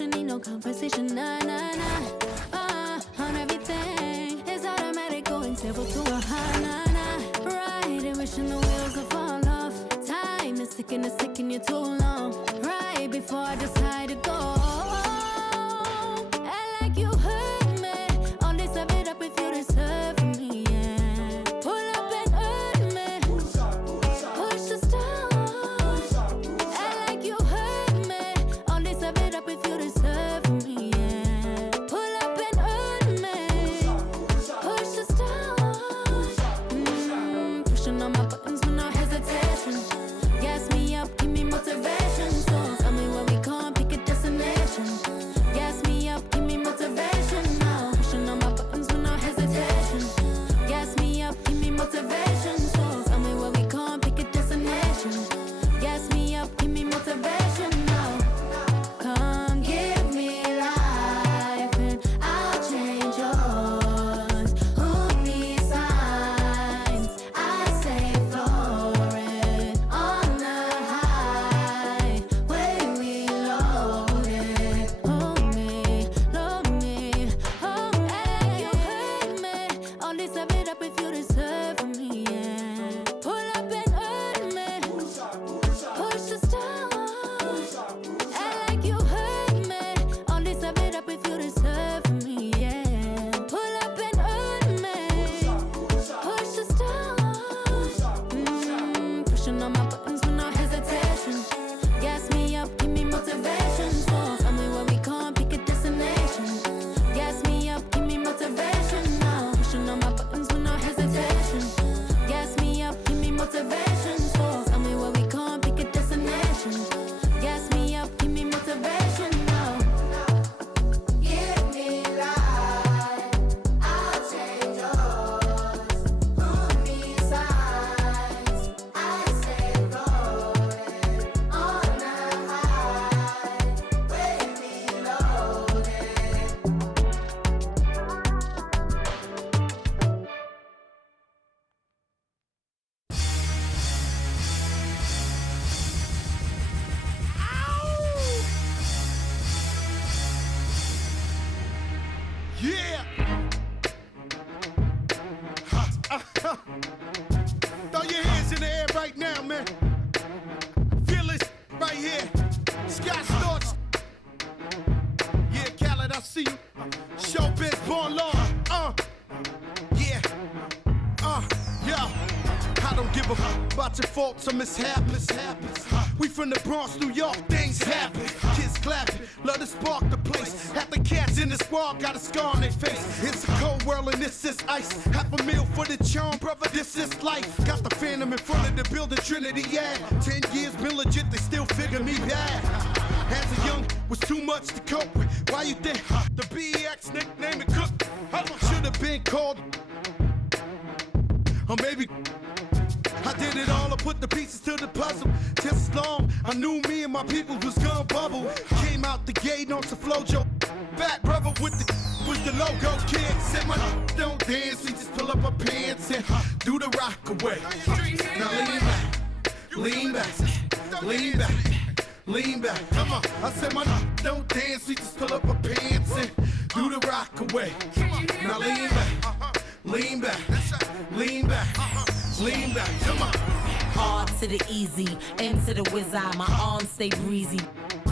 conversation, need no conversation, nah, nah, nah. On everything, it's automatic, going table to a high, nah, nah. Right, and wishing the wheels will fall off. Time is ticking you too long. Right before I decide to go. Act like you heard me. Only serve it up if you deserve me, yeah. Pull up and hurt me. Push the stars. Act like you heard me. Only serve it up if you deserve me, yeah. Pull up and hurt me. Push the stars. Pushing on my buttons with no hesitation. Gas me up, give me motivation. So tell me where we going, pick a destination. Gas me up, give me motivation now. Pushing on my buttons with no hesitation. Gas me up, give me motivation. So tell me where we going, pick a destination. Gas me up, give me motivation now. Come give me life and I'll change yours. Who needs signs? I say floating on the highway we loaded. Hold me, hold me. You hurt me. Only serve it up if you deserve me, yeah. Pull up and hurt me. Push the stars. Act like you hurt me. Only serve it up if you deserve me, yeah. Pull up and hurt me. Push the stars. Pushing on my buttons with no hesitation. Gas me up, give me motivation. So tell me where we going, pick a destination. Gas me up, give me motivation now. Pushing on my buttons with no hesitation. Gas me up, give me motivation. So tell me where we going, pick a destination. Gas me up, give me motivation now. Give me life, I'll change yours. Who needs signs? I say floating on the highway we loaded. Yeah! Throw your hands in the air right now, man. Feel it right here. Scott Storch. Yeah, Khaled, I see you. Showbiz, born law. Yeah. Yeah. I don't give a fuck about your faults or mishaps. We from the Bronx, New York, things happen. Kids clapping, love to spark the place. Half the cats in the squad got a scar on their face. It's a cold world and this is ice. Half a meal for the charm, brother, this is life. Got the phantom in front of the building, Trinity, yeah. 10 years been legit, they still figure me bad. As a young, was too much to cope with. Why you think the BX nickname it Cook? Should have been called, or maybe I did it all, I put the pieces to the puzzle. Just as long I knew me and my people was gonna bubble. Came out the gate on some flojo. Fat brother with the logo kid. Said my don't dance, we just pull up our pants and do the rock away. Now lean back, lean back, lean back. Come on, I said my don't dance, we just pull up our pants and do the rock away. Now lean back, lean back, lean back. Lean back, come on. Hard to the easy, into the wizard. My arms stay breezy,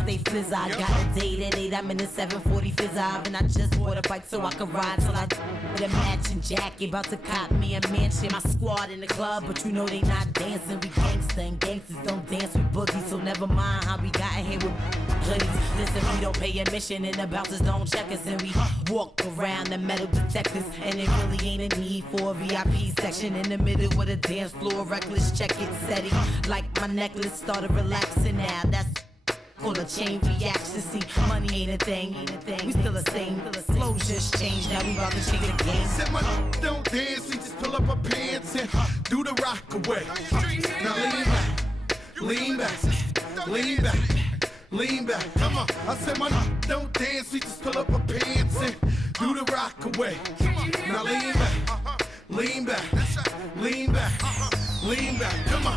they fizz. I got a date at 8, I'm in the 740 fizz. And I just bought a bike so I can ride till I with a matching jacket. About to cop me a mansion. My squad in the club, but you know they not dancing. We gangsta and gangsters don't dance with boogies. So never mind how we got in here with hoodies. Listen, we don't pay admission and the bouncers don't check us. And we walk around the metal detectors. And it really ain't a need for a VIP section in the middle of the dance floor. Reckless, check it, setting. Like my necklace started relaxing now. That's called a chain reaction. See, money ain't a thing. We still the same. Flows just changed. Now we about to change the game. Said my don't dance, we just pull up our pants and do the rock away. Now lean back, lean back, lean back. Come on, I said my don't dance, we just pull up our pants and do the rock away. Now lean back, lean back, lean back, lean back. Come on.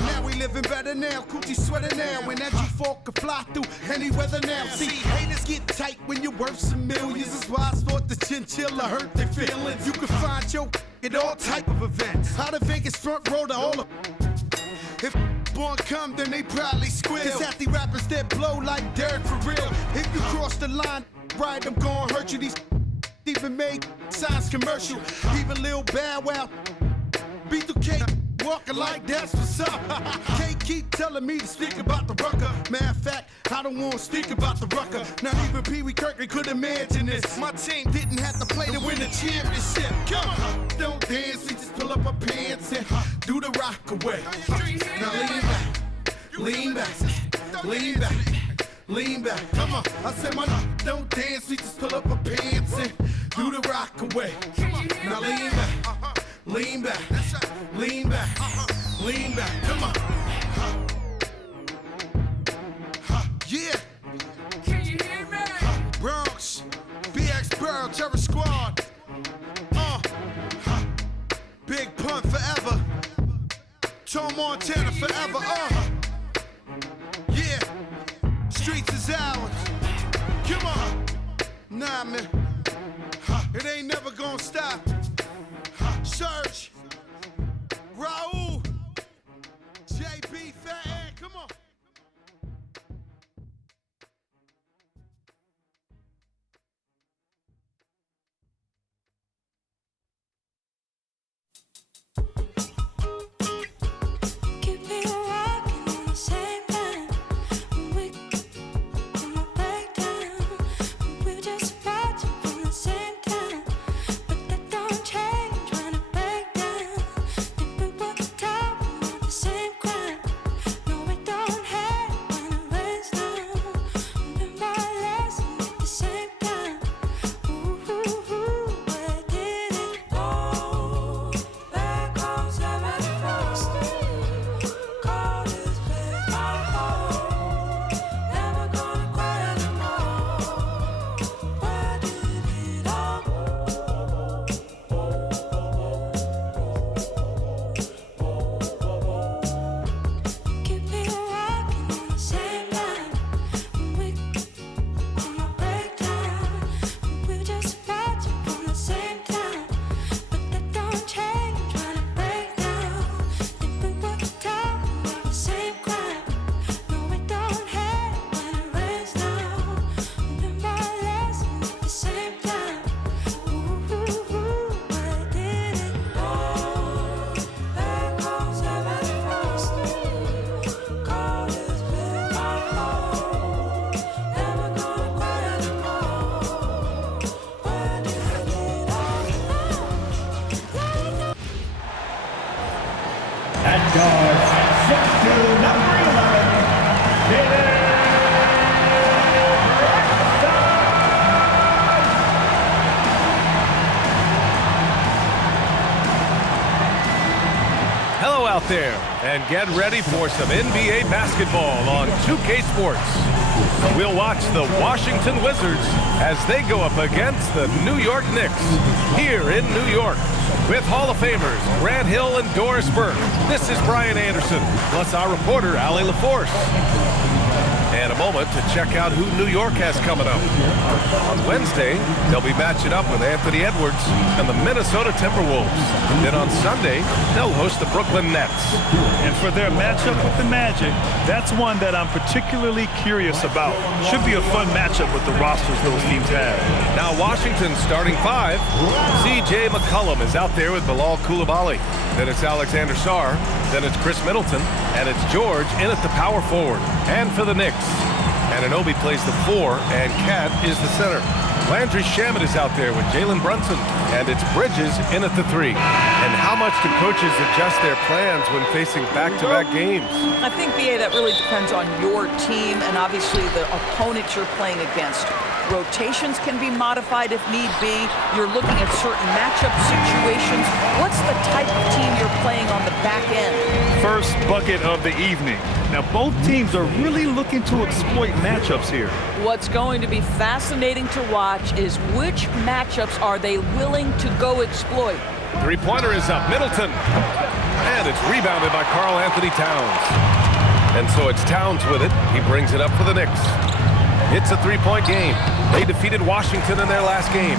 Now we living better now, coochie sweater now. When that G4 can fly through any weather now. See, haters get tight when you're worth some millions. That's why I thought the chinchilla hurt their feelings. You can find your at all type of events. Out of Vegas front row to all of. If born come, then they probably squeal. Cause half the rappers that blow like dirt for real. If you cross the line, right, I'm gonna hurt you. These even make signs commercial. Even Lil Bow Wow beat the cake, walking like that's what's up. Can't keep telling me to speak about the rucker. Matter of fact, I don't want to speak about the rucker. Not even Pee Wee Kirkland could imagine this. My team didn't have to play to win the championship. Come on, don't dance, we just pull up our pants and do the rock away. Now lean back, lean back, lean back. Come on, I said my don't dance, we just pull up our pants and do the rock away. Now lean back, lean back, lean back, lean back. Come on. Yeah. Can you hear me? Bronx, BX Burrow, Terror Squad. Big Pun forever. Tom Montana forever. Yeah. Streets is ours. Come on. Nah, man. It ain't never gonna stop. Search. Raul. JB Fat Ed. Come on. There and get ready for some NBA basketball on 2K Sports. We'll watch the Washington Wizards as they go up against the New York Knicks here in New York with Hall of Famers Grant Hill and Doris Burke. This is Brian Anderson, plus our reporter Allie LaForce. And a moment to check out who New York has coming up. On Wednesday, they'll be matching up with Anthony Edwards and the Minnesota Timberwolves. Then on Sunday, they'll host the Brooklyn Nets. And for their matchup with the Magic, that's one that I'm particularly curious about. Should be a fun matchup with the rosters those teams have. Now Washington's starting five. C.J. McCollum is out there with Bilal Coulibaly. Then it's Alexander Sarr. Then it's Chris Middleton. And it's George in at the power forward. And for the Knicks, Anunoby plays the 4, and Cat is the center. Landry Shamet is out there with Jalen Brunson, and it's Bridges in at the 3. And how much do coaches adjust their plans when facing back-to-back games? I think, B.A., that really depends on your team and obviously the opponents you're playing against. Rotations can be modified if need be. You're looking at certain matchup situations. What's the type of team you're playing on the back end? First bucket of the evening. Now, both teams are really looking to exploit matchups here. What's going to be fascinating to watch is which matchups are they willing to go exploit. Three-pointer is up. Middleton. And it's rebounded by Karl Anthony Towns. And so it's Towns with it. He brings it up for the Knicks. It's a three-point game. They defeated Washington in their last game.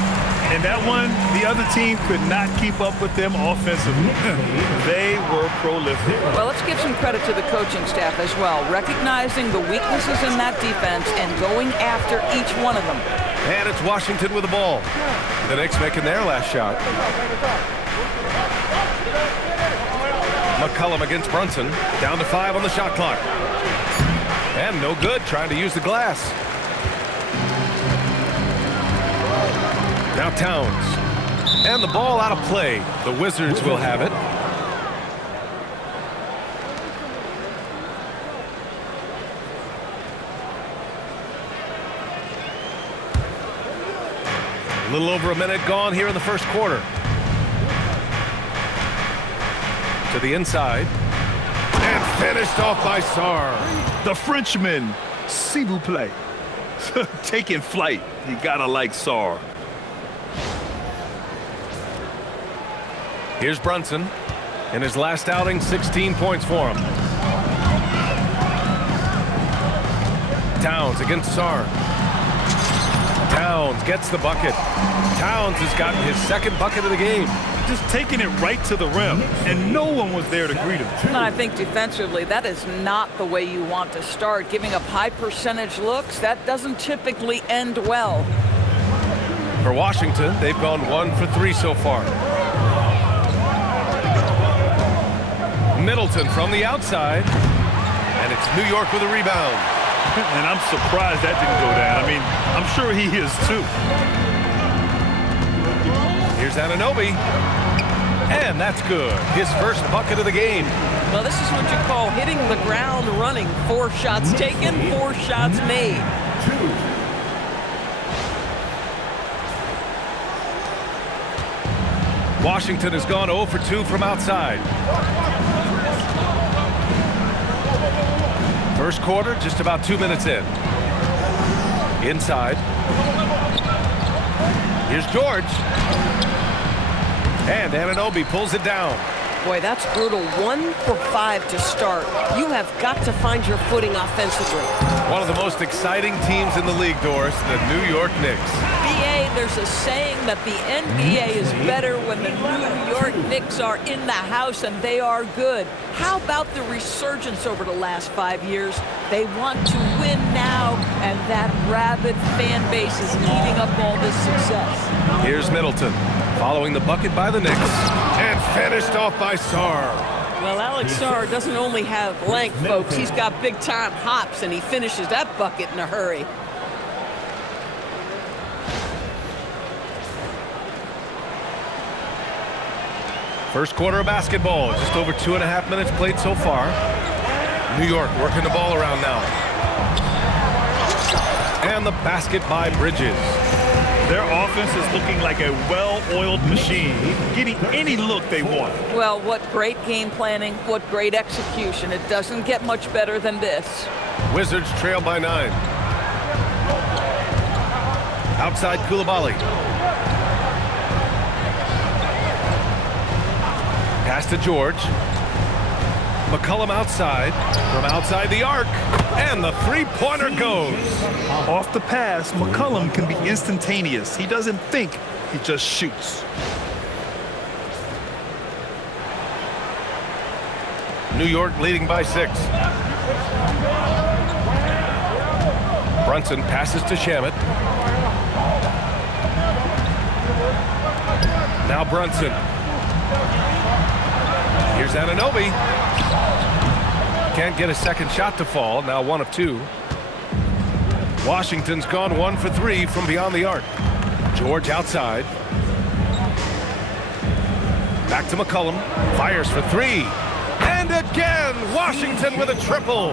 And that one, the other team could not keep up with them offensively. They were prolific. Well, let's give some credit to the coaching staff as well, recognizing the weaknesses in that defense and going after each one of them. And it's Washington with the ball. The Knicks making their last shot. McCollum against Brunson. Down to 5 on the shot clock. And no good, trying to use the glass. Now Towns. And the ball out of play. The Wizards will have it. A little over a minute gone here in the first quarter. To the inside. And finished off by Sarr. The Frenchman, s'il vous plaît. Taking flight. You gotta like Sarr. Here's Brunson. In his last outing, 16 points for him. Towns against Sarr. Towns gets the bucket. Towns has gotten his second bucket of the game. Just taking it right to the rim, and no one was there to greet him. And I think defensively, that is not the way you want to start. Giving up high percentage looks, that doesn't typically end well. For Washington, they've gone 1 for 3 so far. Middleton from the outside, and it's New York with a rebound. And I'm surprised that didn't go down. I mean, I'm sure he is too. Here's Anunoby, and that's good. His first bucket of the game. Well, this is what you call hitting the ground running. 4 shots taken, 4 shots made. Washington has gone 0 for 2 from outside. First quarter, just about 2 minutes in. Inside. Here's George. And Anunoby pulls it down. Boy, that's brutal. 1 for 5 to start. You have got to find your footing offensively. One of the most exciting teams in the league, Doris, the New York Knicks. BA, there's a saying that the NBA is better when the New York Knicks are in the house and they are good. How about the resurgence over the last 5 years? They want to win now, and that rabid fan base is eating up all this success. Here's Middleton, following the bucket by the Knicks, and finished off by Sarr. Well, Alex Sarr doesn't only have length, folks. He's got big-time hops, and he finishes that bucket in a hurry. First quarter of basketball, just over 2.5 minutes played so far. New York working the ball around now. And the basket by Bridges. Their offense is looking like a well-oiled machine, getting any look they want. Well, what great game planning, what great execution. It doesn't get much better than this. Wizards trail by 9. Outside Coulibaly. Pass to George. McCollum outside, from outside the arc, and the three-pointer goes. Off the pass, McCollum can be instantaneous. He doesn't think, he just shoots. New York leading by 6. Brunson passes to Shamet. Now Brunson. Here's Anunoby. Can't get a second shot to fall. Now 1 of 2. Washington's gone 1 for 3 from beyond the arc. George outside. Back to McCollum. Fires for 3. And again, Washington with a triple.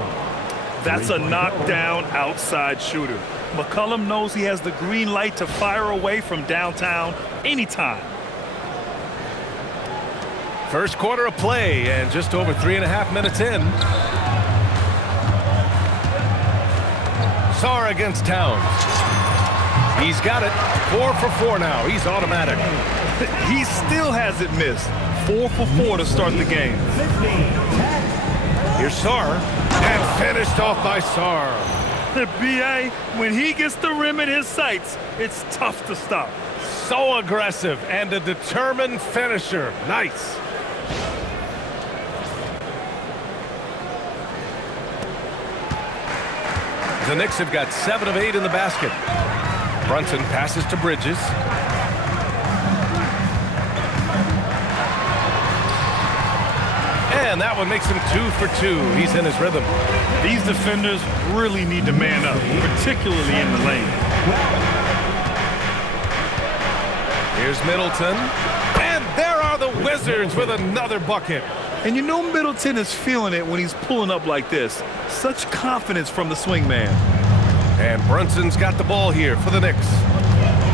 That's a knockdown outside shooter. McCollum knows he has the green light to fire away from downtown anytime. First quarter of play, and just over 3.5 minutes in. Sarr against Towns. He's got it. 4 for 4 now. He's automatic. He still hasn't missed. 4 for 4 to start the game. Here's Sarr, and finished off by Sarr. B.A., when he gets the rim in his sights, it's tough to stop. So aggressive and a determined finisher. Nice. The Knicks have got 7 of 8 in the basket. Brunson passes to Bridges. And that one makes him 2 for 2. He's in his rhythm. These defenders really need to man up, particularly in the lane. Here's Middleton. And there are the Wizards with another bucket. And you know Middleton is feeling it when he's pulling up like this. Such confidence from the swing man. And Brunson's got the ball here for the Knicks.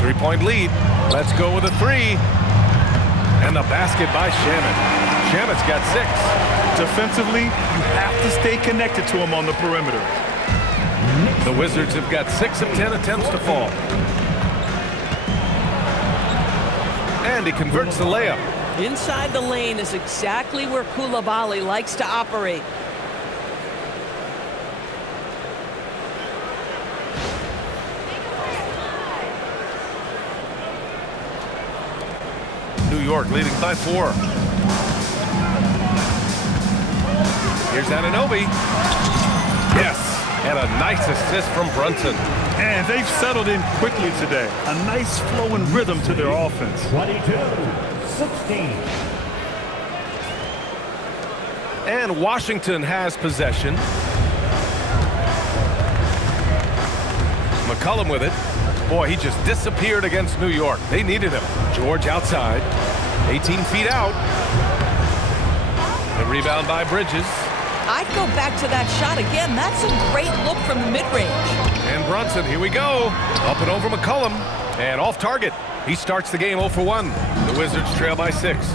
3-point lead. Let's go with a 3. And the basket by Shamet. Shamet's got 6. Defensively, you have to stay connected to him on the perimeter. The Wizards have got 6 of 10 attempts to fall. And he converts the layup. Inside the lane is exactly where Koulibaly likes to operate. New York leading by 4. Here's Anunoby. Yes, and a nice assist from Brunson. And they've settled in quickly today. A nice flowing rhythm to their offense. 22-16. And Washington has possession. McCollum with it. Boy, he just disappeared against New York. They needed him. George outside. 18 feet out. The rebound by Bridges. I'd go back to that shot again. That's a great look from the mid-range. And Brunson, here we go. Up and over McCollum. And off target. He starts the game 0 for 1. The Wizards trail by 6.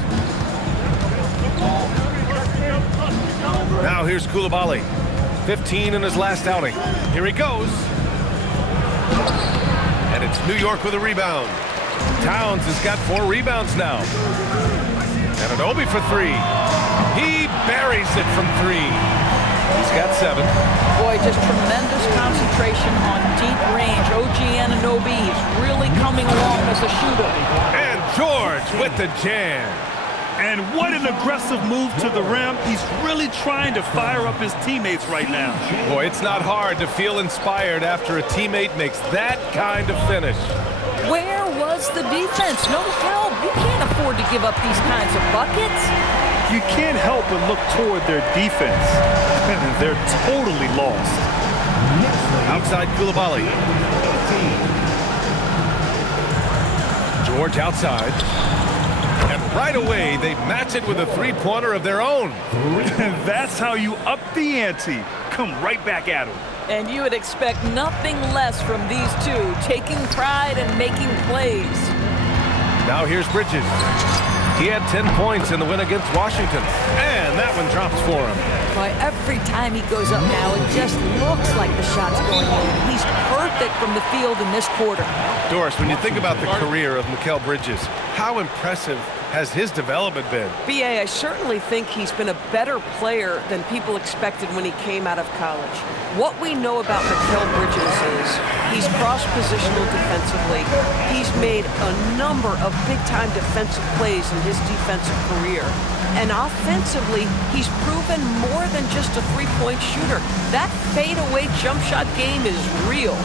Now here's Koulibaly. 15 in his last outing. Here he goes. And it's New York with a rebound. Towns has got 4 rebounds now. And Anunoby for 3. He buries it from 3. He's got 7. Boy, just tremendous concentration on deep range. OG Anunoby is really coming along as a shooter. And George with the jam. And what an aggressive move to the rim. He's really trying to fire up his teammates right now. Boy, it's not hard to feel inspired after a teammate makes that kind of finish. Where was the defense? No help. You can't afford to give up these kinds of buckets. You can't help but look toward their defense. They're totally lost. Outside Koulibaly. George outside. And right away, they match it with a 3-pointer of their own. That's how you up the ante. Come right back at them. And you would expect nothing less from these two, taking pride and making plays. Now here's Bridges. He had 10 points in the win against Washington. And that one drops for him. Boy, every time he goes up now, it just looks like the shot's going in. He's perfect from the field in this quarter. Doris, when you think about the career of Mikal Bridges, how impressive has his development been? B.A., I certainly think he's been a better player than people expected when he came out of college. What we know about Mikal Bridges is he's cross-positional defensively. He's made a number of big-time defensive plays in his defensive career. And offensively, he's proven more than just a three-point shooter. That fadeaway jump shot game is real.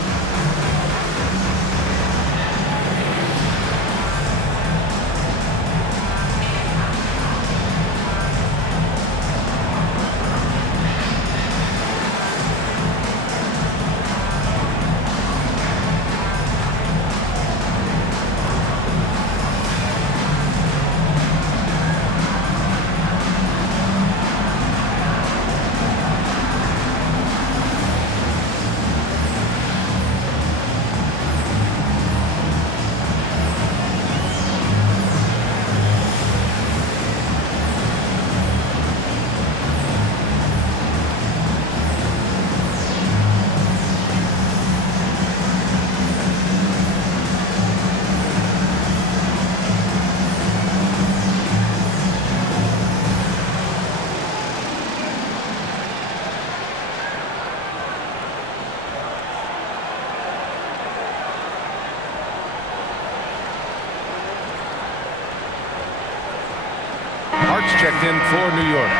checked in for New York.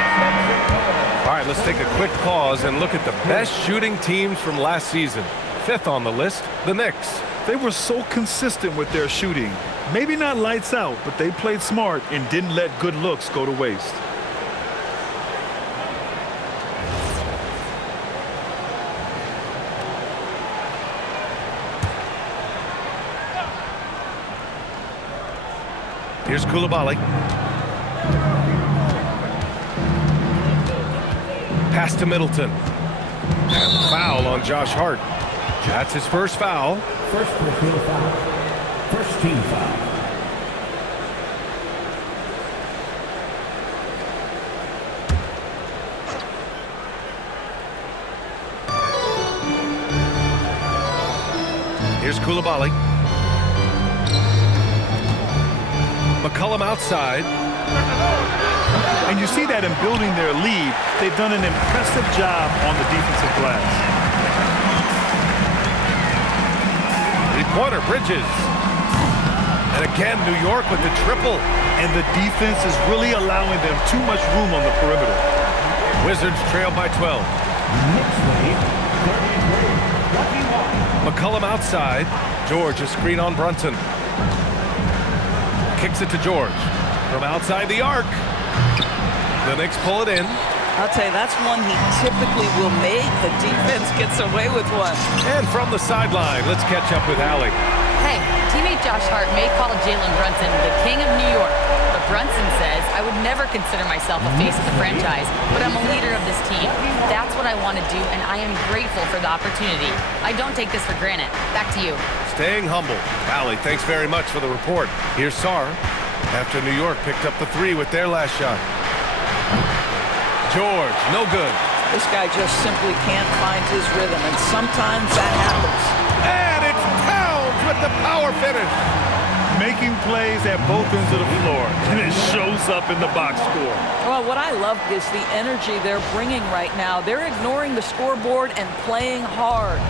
All right, let's take a quick pause and look at the best shooting teams from last season. 5th on the list, the Knicks. They were so consistent with their shooting. Maybe not lights out, but they played smart and didn't let good looks go to waste. Here's Koulibaly. Pass to Middleton. And foul on Josh Hart. That's his first foul. First personal foul. First team foul. Here's Koulibaly. McCollum outside. And you see that in building their lead, they've done an impressive job on the defensive glass. Three-pointer, Bridges. And again, New York with the triple. And the defense is really allowing them too much room on the perimeter. Wizards trail by 12. Knicks lead, 33-21. McCollum outside. George, a screen on Brunson. Kicks it to George. From outside the arc. The Knicks pull it in. I'll tell you, that's one he typically will make. The defense gets away with one. And from the sideline, let's catch up with Allie. Hey, teammate Josh Hart may call Jalen Brunson the king of New York, but Brunson says, I would never consider myself a face of the franchise, but I'm a leader of this team. That's what I want to do, and I am grateful for the opportunity. I don't take this for granted. Back to you. Staying humble. Allie, thanks very much for the report. Here's Sarr. After New York picked up the 3 with their last shot. George, no good. This guy just simply can't find his rhythm, and sometimes that happens. And it's Towns with the power finish. Making plays at both ends of the floor, and it shows up in the box score. Well, what I love is the energy they're bringing right now. They're ignoring the scoreboard and playing hard.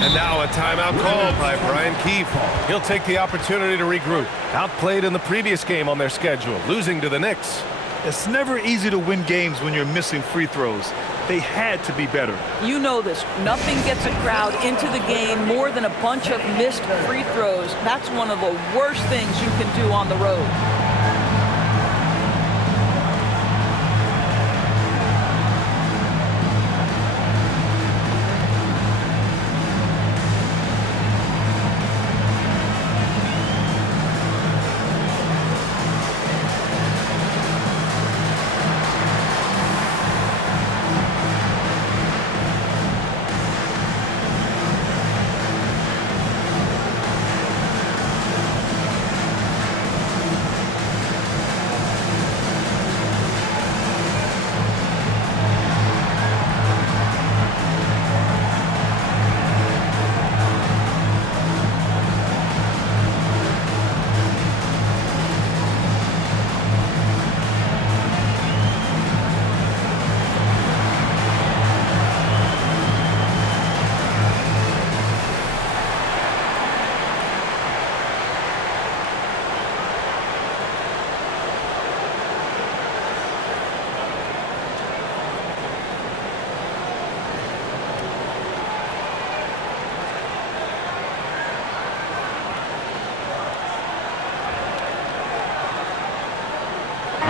And now a timeout call by Brian Keefe. He'll take the opportunity to regroup. Outplayed in the previous game on their schedule, losing to the Knicks. It's never easy to win games when you're missing free throws. They had to be better. You know this. Nothing gets a crowd into the game more than a bunch of missed free throws. That's one of the worst things you can do on the road.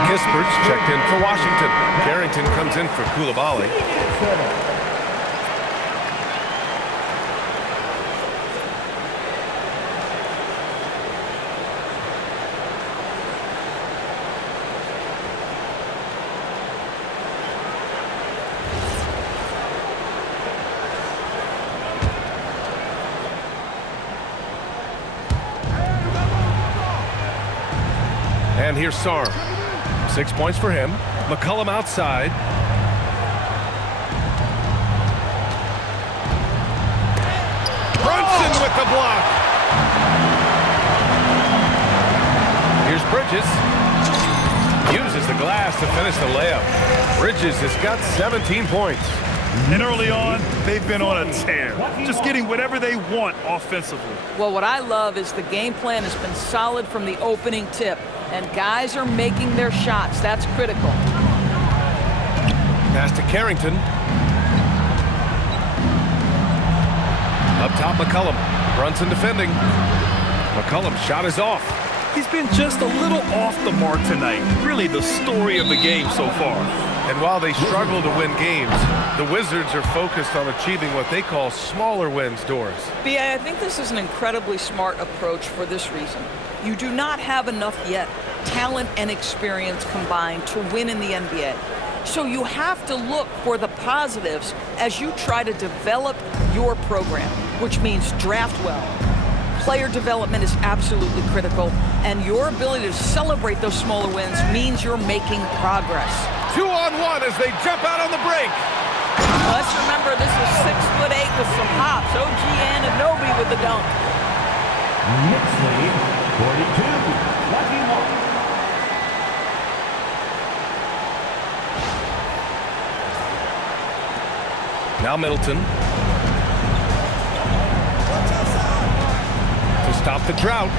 Kispert's checked in for Washington. Carrington comes in for Koulibaly. And here's Sarr. 6 points for him. McCollum outside. Brunson with the block. Here's Bridges. Uses the glass to finish the layup. Bridges has got 17 points. And early on, they've been on a tear, just getting whatever they want offensively. Well, what I love is the game plan has been solid from the opening tip, and guys are making their shots. That's critical. Pass to Carrington. Up top, McCollum. Brunson defending. McCollum's shot is off. He's been just a little off the mark tonight. Really the story of the game so far. And while they struggle to win games, the Wizards are focused on achieving what they call smaller wins, Doris. B.A., I think this is an incredibly smart approach for this reason. You do not have enough yet talent and experience combined to win in the NBA. So you have to look for the positives as you try to develop your program, which means draft well. Player development is absolutely critical, and your ability to celebrate those smaller wins means you're making progress. 2-on-1 as they jump out on the break. Let's remember this is 6'8" with some hops. OG Anunoby with the dunk. Knicks lead, 42-21. Now Middleton. To stop the drought.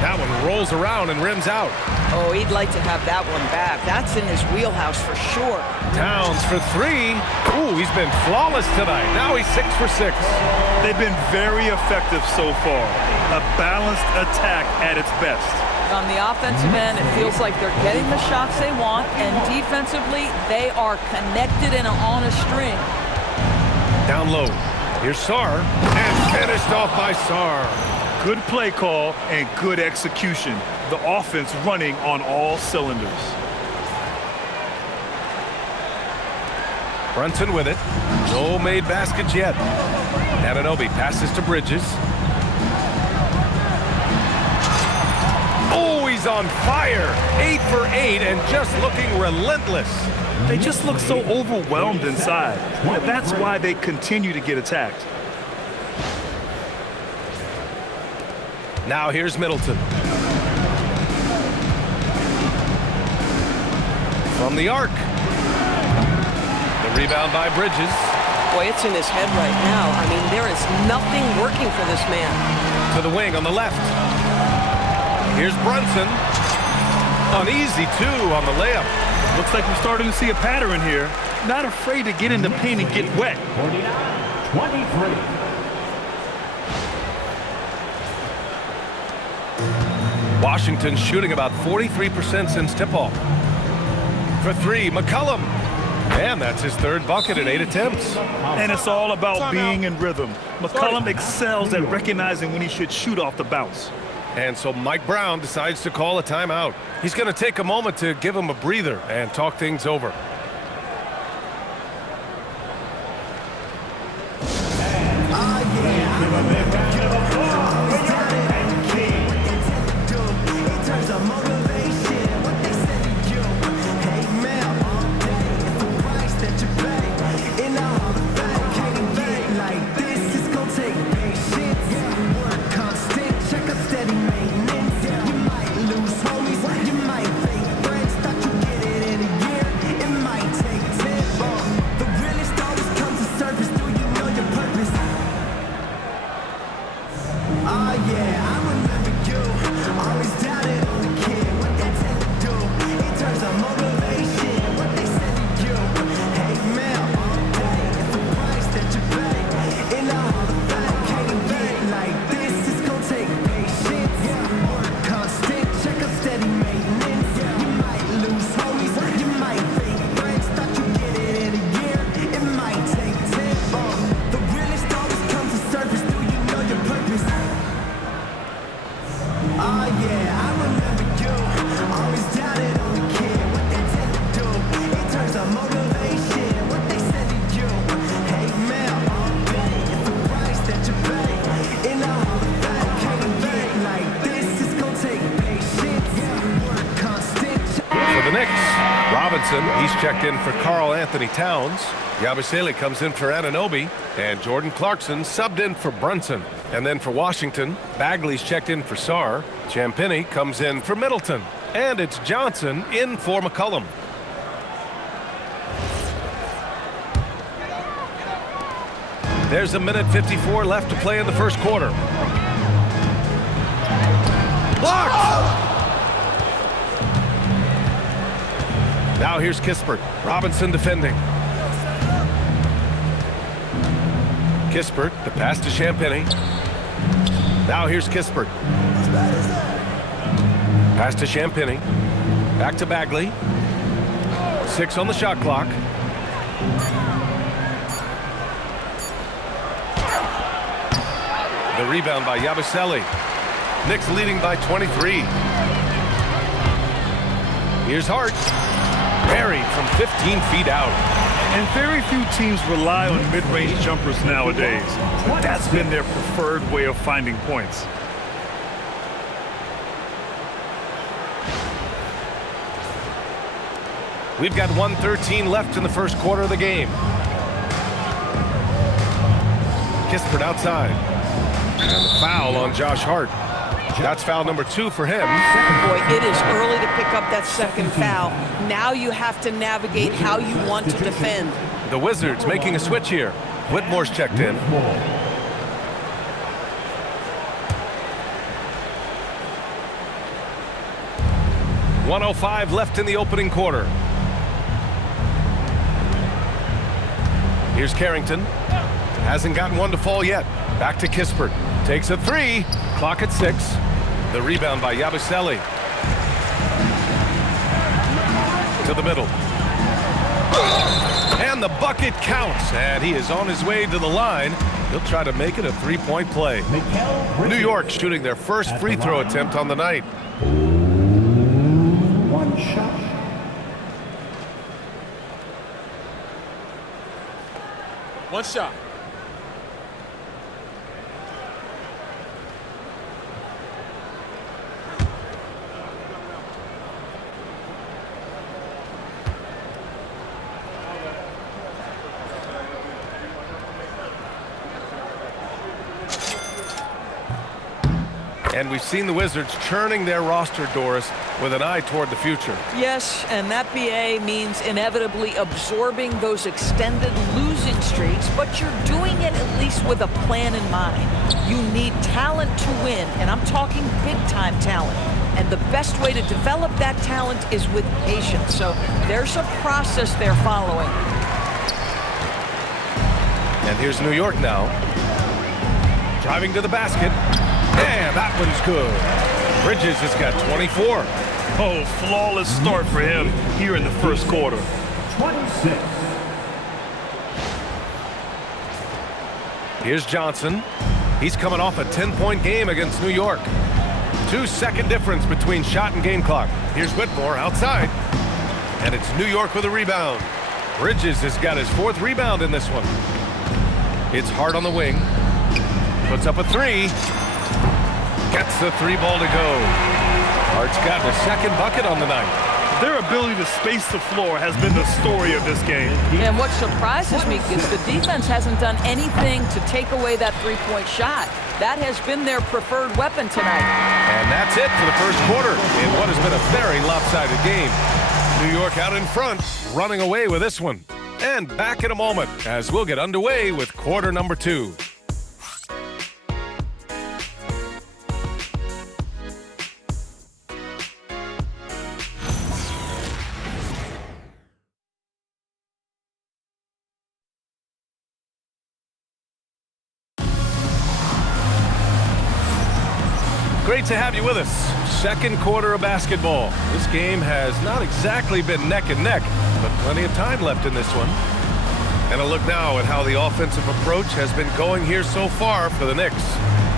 That one rolls around and rims out. Oh, he'd like to have that one back. That's in his wheelhouse for sure. Towns for three. Ooh, he's been flawless tonight. Now he's 6 for 6. They've been very effective so far. A balanced attack at its best. On the offensive end, it feels like they're getting the shots they want, and defensively, they are connected and on a string. Down low. Here's Sarr, and finished off by Sarr. Good play call and good execution. The offense running on all cylinders. Brunson with it. No made baskets yet. Anunoby passes to Bridges. Oh, he's on fire. 8 for 8 and just looking relentless. They just look so overwhelmed inside. That's why they continue to get attacked. Now here's Middleton. From the arc. The rebound by Bridges. Boy, it's in his head right now. I mean, there is nothing working for this man. To the wing on the left. Here's Brunson. Uneasy, too, on the layup. Looks like we're starting to see a pattern here. Not afraid to get in the paint and get wet. 49-23. Washington shooting about 43% since tip-off. For three, McCollum. And that's his third bucket in 8 attempts. And it's all about being in rhythm. McCollum excels at recognizing when he should shoot off the bounce. And so Mike Brown decides to call a timeout. He's going to take a moment to give him a breather and talk things over. He's checked in for Karl Anthony Towns. Yabusele comes in for Anunoby. And Jordan Clarkson subbed in for Brunson. And then for Washington, Bagley's checked in for Sarr. Champagnie comes in for Middleton. And it's Johnson in for McCollum. There's a minute 54 left to play in the first quarter. Blocked! Now here's Kispert. Robinson defending. Kispert, the pass to Champagny. Now here's Kispert. Pass to Champagny. Back to Bagley. 6 on the shot clock. The rebound by Yabusele. Knicks leading by 23. Here's Hart. Buried from 15 feet out. And very few teams rely on mid-range jumpers nowadays. But that's been their preferred way of finding points. We've got 1:13 left in the first quarter of the game. Kispert outside. And the foul on Josh Hart. That's foul number 2 for him. Boy, it is early to pick up that second foul. Now you have to navigate how you want to defend. The Wizards making a switch here. Whitmore's checked in. .105 left in the opening quarter. Here's Carrington. Hasn't gotten one to fall yet. Back to Kispert. Takes a 3. Clock at 6. The rebound by Yabusele. To the middle. And the bucket counts. And he is on his way to the line. He'll try to make it a 3-point play. New York shooting their first free throw attempt on the night. One shot. One shot. And we've seen the Wizards churning their roster, Doris, with an eye toward the future. Yes, and that BA means inevitably absorbing those extended losing streaks, but you're doing it at least with a plan in mind. You need talent to win, and I'm talking big-time talent. And the best way to develop that talent is with patience. So there's a process they're following. And here's New York now. Driving to the basket. And that one's good. Bridges has got 24. Oh, flawless start for him here in the first quarter. 26. Here's Johnson. He's coming off a 10-point game against New York. 2-second difference between shot and game clock. Here's Whitmore outside. And it's New York with a rebound. Bridges has got his 4th rebound in this one. It's Hart on the wing. Puts up a 3. Gets the 3-ball to go. Hart's got the 2nd bucket on the night. Their ability to space the floor has been the story of this game. And what surprises me is the defense hasn't done anything to take away that 3-point shot. That has been their preferred weapon tonight. And that's it for the first quarter in what has been a very lopsided game. New York out in front, running away with this one. And back in a moment as we'll get underway with quarter number 2. Great to have you with us. Second quarter of basketball. This game has not exactly been neck and neck, but plenty of time left in this one. And a look now at how the offensive approach has been going here so far for the Knicks.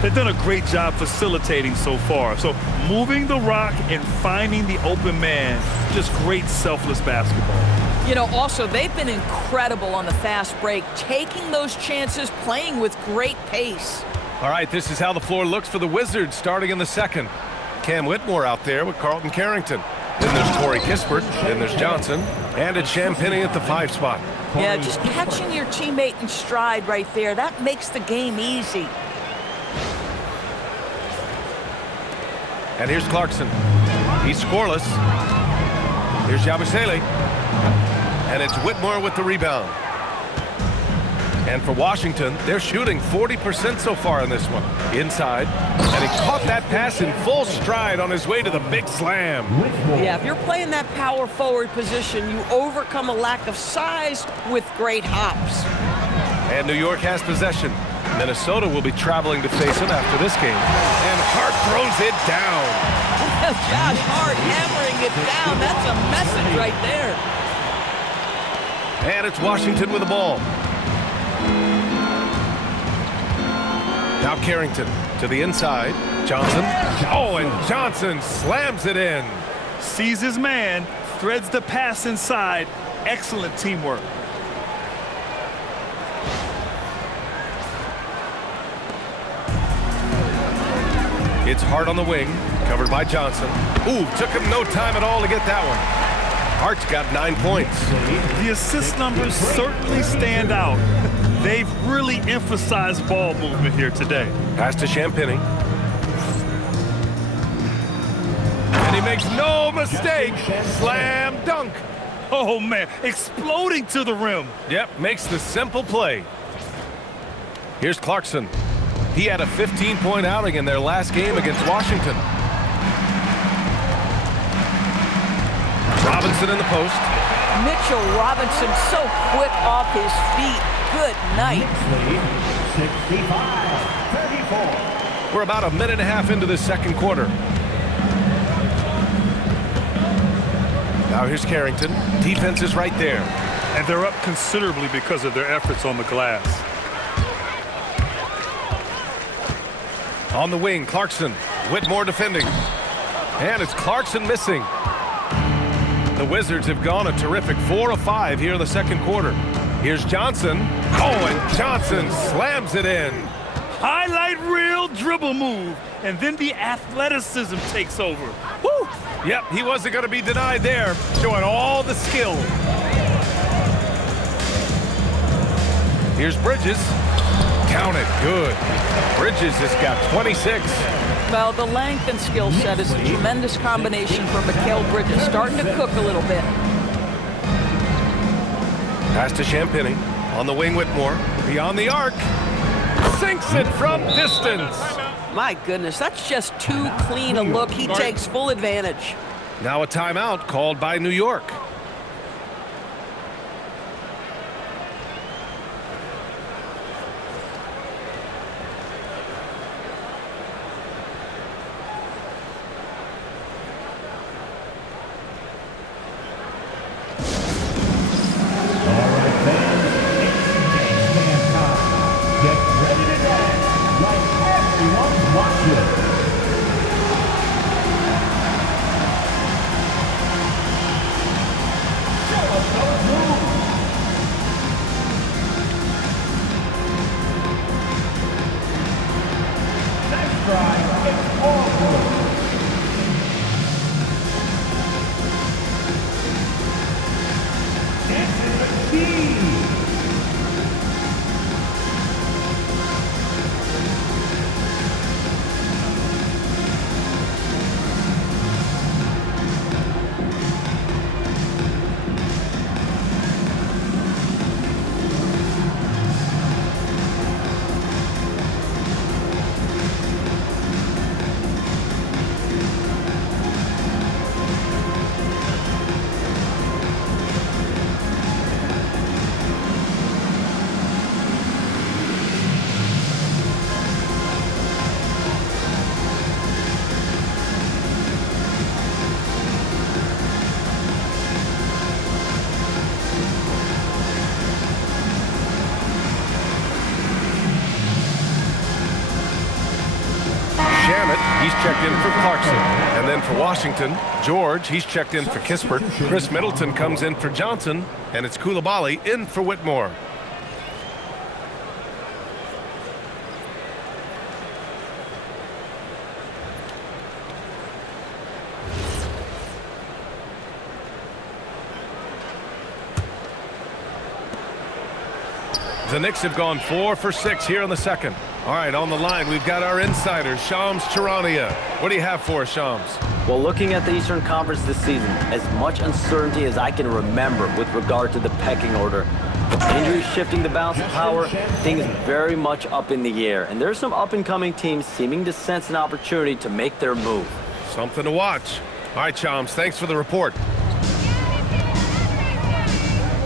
They've done a great job facilitating so far. So moving the rock and finding the open man, just great selfless basketball. You know, also, they've been incredible on the fast break, taking those chances, playing with great pace. All right, this is how the floor looks for the Wizards starting in the second. Cam Whitmore out there with Carlton Carrington. Then there's Corey Kispert. Then there's Johnson. And it's Champagny at the 5 spot. Yeah, just catching your teammate in stride right there, that makes the game easy. And here's Clarkson. He's scoreless. Here's Yabusele. And it's Whitmore with the rebound. And for Washington, they're shooting 40% so far in this one. Inside, and he caught that pass in full stride on his way to the big slam. Yeah, if you're playing that power forward position, you overcome a lack of size with great hops. And New York has possession. Minnesota will be traveling to face him after this game. And Hart throws it down. Josh Hart hammering it down. That's a message right there. And it's Washington with the ball. Now Carrington to the inside. Johnson. Oh, and Johnson slams it in. Sees his man, threads the pass inside. Excellent teamwork. It's Hart on the wing, covered by Johnson. Ooh, took him no time at all to get that one. Hart's got 9 points. The assist numbers certainly stand out. They've really emphasized ball movement here today. Pass to Champagny. And he makes no mistake. Slam dunk. Oh, man, exploding to the rim. Yep, makes the simple play. Here's Clarkson. He had a 15-point outing in their last game against Washington. Robinson in the post. Mitchell Robinson so quick off his feet. Good night. 65-34. We're about a minute and a half into this second quarter. Now here's Carrington. Defense is right there. And they're up considerably because of their efforts on the glass. On the wing, Clarkson. Whitmore defending. And it's Clarkson missing. The Wizards have gone a terrific 4 of 5 here in the second quarter. Here's Johnson. Oh, and Johnson slams it in. Highlight reel dribble move. And then the athleticism takes over. Woo! Yep, he wasn't going to be denied there. Showing all the skill. Here's Bridges. Count it. Good. Bridges has got 26. Well, the length and skill set is a tremendous combination for McCollum Bridges. Starting to cook a little bit. Pass to Champagny. On the wing, Whitmore. Beyond the arc. Sinks it from distance. My goodness, that's just too clean a look. He takes full advantage. Now a timeout called by New York. He's checked in for Clarkson. And then for Washington, George, he's checked in for Kispert. Chris Middleton comes in for Johnson. And it's Coulibaly in for Whitmore. The Knicks have gone 4 for 6 here in the second. All right, on the line, we've got our insider, Shams Charania. What do you have for us, Shams? Well, looking at the Eastern Conference this season, as much uncertainty as I can remember with regard to the pecking order, Injuries shifting the balance of power, things very much up in the air. And there's some up-and-coming teams seeming to sense an opportunity to make their move. Something to watch. All right, Chums, thanks for the report.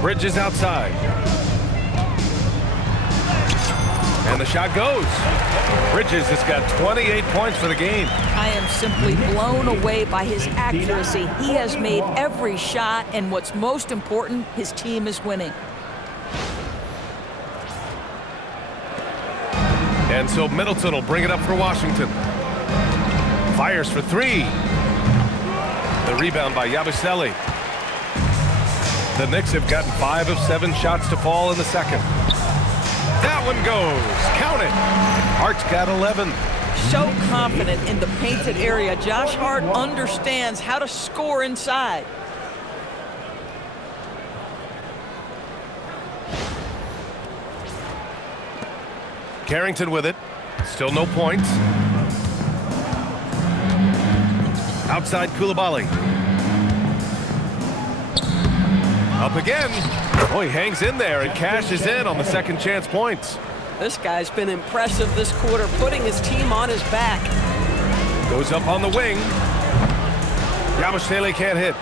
Bridges outside. And the shot goes. Bridges has got 28 points for the game. I am simply blown away by his accuracy. He has made every shot, and what's most important, his team is winning. And so Middleton will bring it up for Washington. Fires for three. The rebound by Yabusele. The Knicks have gotten 5 of 7 shots to fall in the second. That one goes. Count it. Hart's got 11. So confident in the painted area. Josh Hart understands how to score inside. Carrington with it. Still no points. Outside Koulibaly. Up again. Oh, he hangs in there and cashes in on the second chance points. This guy's been impressive this quarter, putting his team on his back. Goes up on the wing. Yabusele can't hit.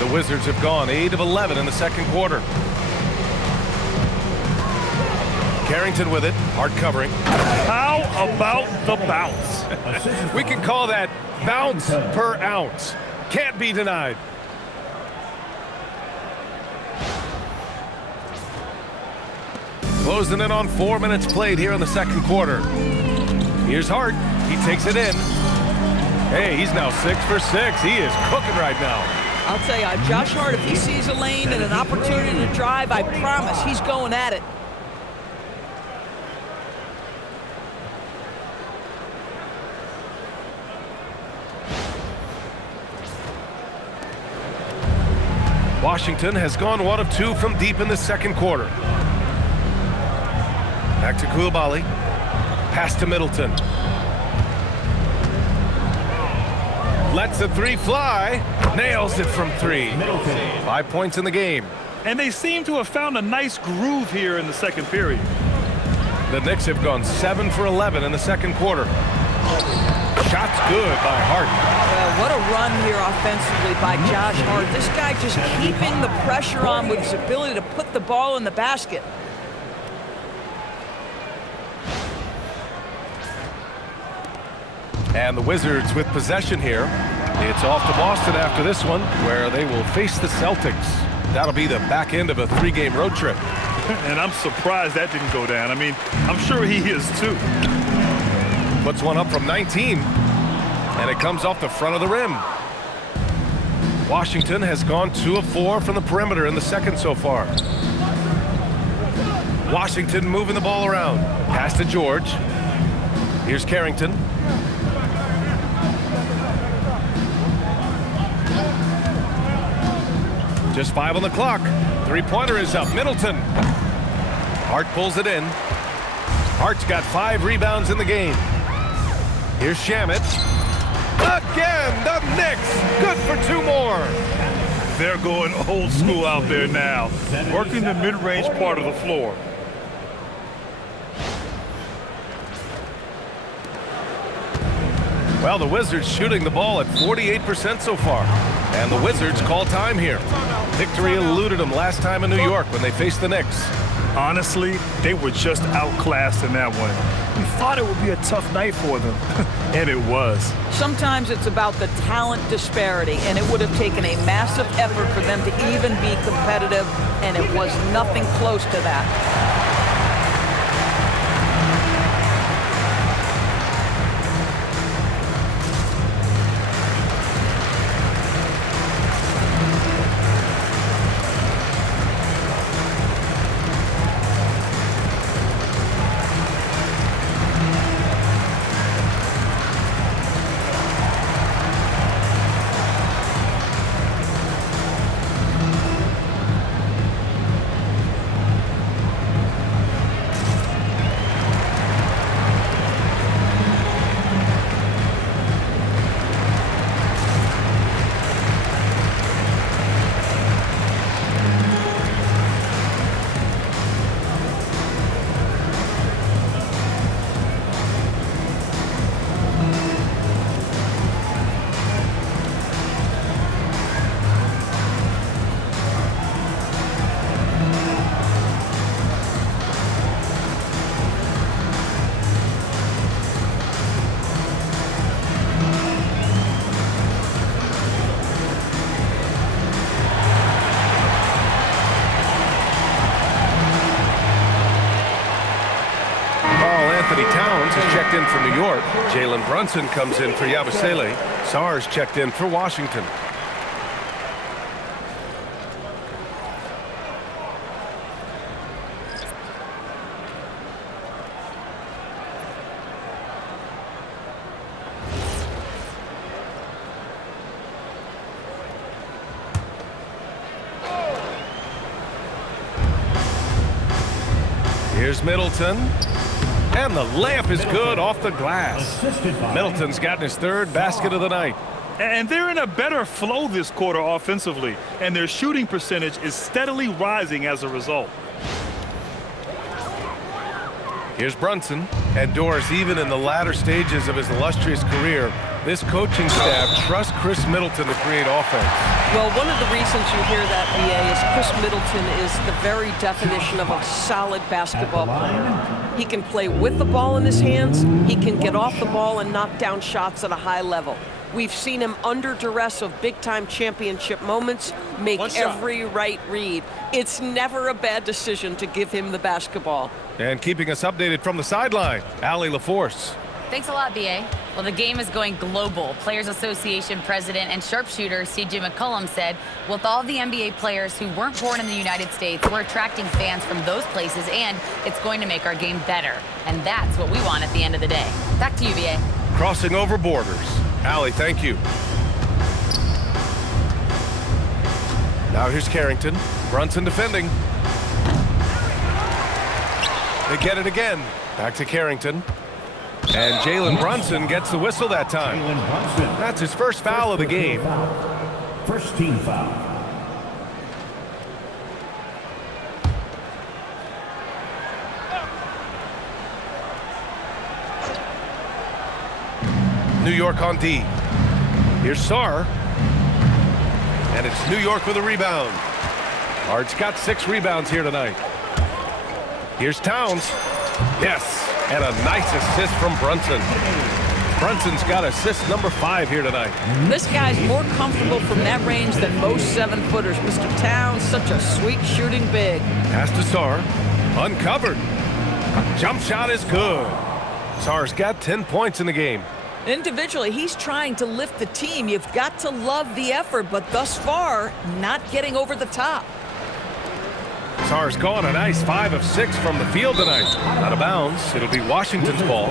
The Wizards have gone 8 of 11 in the second quarter. Carrington with it. Hard covering. How about the bounce? We can call that bounce per ounce. Can't be denied. Closing in on 4 minutes played here in the second quarter. Here's Hart. He takes it in. Hey, he's now 6 for 6. He is cooking right now. I'll tell you, Josh Hart, if he sees a lane and an opportunity to drive, I promise he's going at it. Washington has gone 1 of 2 from deep in the second quarter. Back to Koulibaly. Pass to Middleton. Lets the three fly. Nails it from 3. 5 points in the game. And they seem to have found a nice groove here in the second period. The Knicks have gone 7 for 11 in the second quarter. Shots good by Hart. Well, what a run here offensively by Josh Hart. This guy just keeping the pressure on with his ability to put the ball in the basket. And the Wizards with possession here. It's off to Boston after this one, where they will face the Celtics. That'll be the back end of a 3-game road trip. And I'm surprised that didn't go down. I mean, I'm sure he is too. Puts one up from 19, and it comes off the front of the rim. Washington has gone 2 of 4 from the perimeter in the second so far. Washington moving the ball around. Pass to George. Here's Carrington. Just 5 on the clock. 3-pointer is up. Middleton. Hart pulls it in. Hart's got 5 rebounds in the game. Here's Shamet. Again, the Knicks. Good for 2 more. They're going old school out there now, working the mid-range part of the floor. Well, the Wizards shooting the ball at 48% so far. And the Wizards call time here. Victory eluded them last time in New York when they faced the Knicks. Honestly, they were just outclassed in that one. We thought it would be a tough night for them, and it was. Sometimes it's about the talent disparity, and it would have taken a massive effort for them to even be competitive, and it was nothing close to that. Anthony Towns is checked in for New York. Jalen Brunson comes in for Yabusele. Sarr's checked in for Washington. Here's Middleton. And the layup is good off the glass. Middleton's gotten his third basket of the night. And they're in a better flow this quarter offensively, and their shooting percentage is steadily rising as a result. Here's Brunson. And Doris, even in the latter stages of his illustrious career, this coaching staff trusts Chris Middleton to create offense. Well, one of the reasons you hear that, BA, is Chris Middleton is the very definition of a solid basketball player. He can play with the ball in his hands. He can get off the ball and knock down shots at a high level. We've seen him under duress of big-time championship moments make every right read. It's never a bad decision to give him the basketball. And keeping us updated from the sideline, Allie LaForce. Thanks a lot, BA. Well, the game is going global. Players Association president and sharpshooter CJ McCollum said, with all the NBA players who weren't born in the United States, we're attracting fans from those places, and it's going to make our game better. And that's what we want at the end of the day. Back to you, BA. Crossing over borders. Allie, thank you. Now here's Carrington. Brunson defending. They get it again. Back to Carrington. And Jalen Brunson gets the whistle that time. That's his first foul of the game. First team foul. New York on D. Here's Sarr. And it's New York with a rebound. Hart's got 6 rebounds here tonight. Here's Towns. Yes, and a nice assist from Brunson. Brunson's got assist number 5 here tonight. This guy's more comfortable from that range than most 7-footers. Mr. Towns, such a sweet shooting big. Pass to Sarr. Uncovered. Jump shot is good. Sarr's got 10 points in the game. Individually, he's trying to lift the team. You've got to love the effort, but thus far, not getting over the top. Sarr's gone a nice 5 of 6 from the field tonight. Out of bounds. It'll be Washington's ball.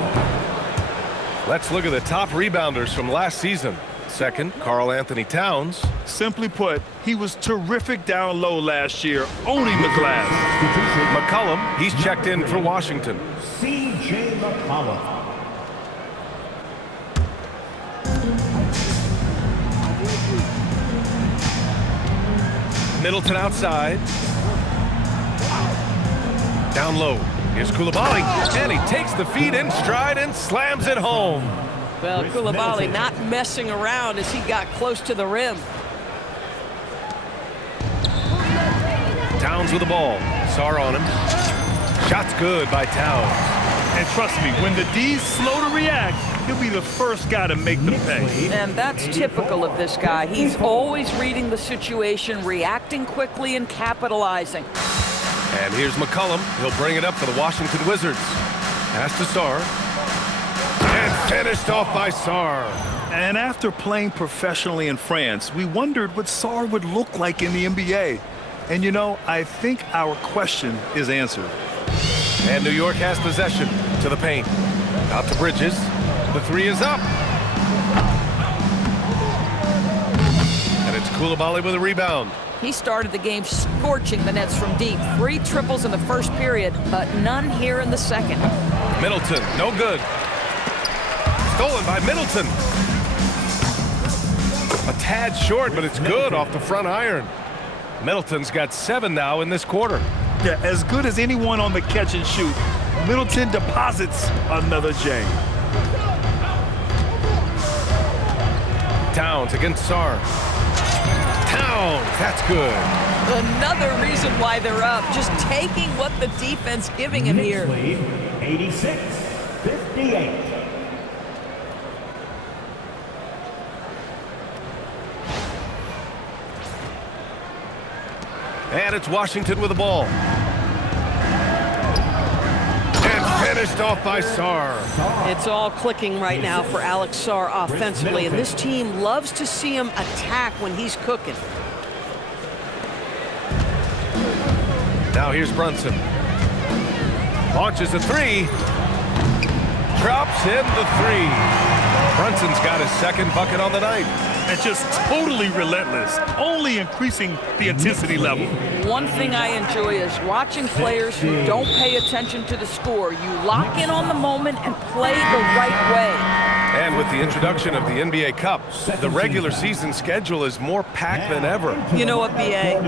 Let's look at the top rebounders from last season. Second, Karl Anthony Towns. Simply put, he was terrific down low last year, owning the glass. McCollum, he's checked in for Washington. C.J. McCollum. Middleton outside. Down low. Here's Koulibaly. And he takes the feed in stride and slams it home. Well, Koulibaly not messing around as he got close to the rim. Towns with the ball. Sarr on him. Shot's good by Towns. And trust me, when the D's slow to react, he'll be the first guy to make them pay. And that's typical of this guy. He's always reading the situation, reacting quickly, and capitalizing. And here's McCollum. He'll bring it up for the Washington Wizards. Pass to Sarr. And finished off by Sarr. And after playing professionally in France, we wondered what Sarr would look like in the NBA. And you know, I think our question is answered. And New York has possession to the paint. Out to Bridges. The 3 is up. And it's Koulibaly with a rebound. He started the game scorching the Nets from deep. 3 triples in the first period, but none here in the second. Middleton, no good. Stolen by Middleton. A tad short, but it's good off the front iron. Middleton's got 7 now in this quarter. Yeah, as good as anyone on the catch and shoot, Middleton deposits another J. Towns against Sarr. Towns, that's good. Another reason why they're up, just taking what the defense giving him here. 86-58. And it's Washington with the ball. And Finished off by Sarr. It's all clicking right now for Alex Sarr offensively, and this team loves to see him attack when he's cooking. Now here's Brunson. Launches a three. Drops in the three. Brunson's got his second bucket on the night. And just totally relentless, only increasing the intensity level. One thing I enjoy is watching players who don't pay attention to the score. You lock in on the moment and play the right way. And with the introduction of the NBA Cup, the regular season schedule is more packed than ever. You know what, B.A.?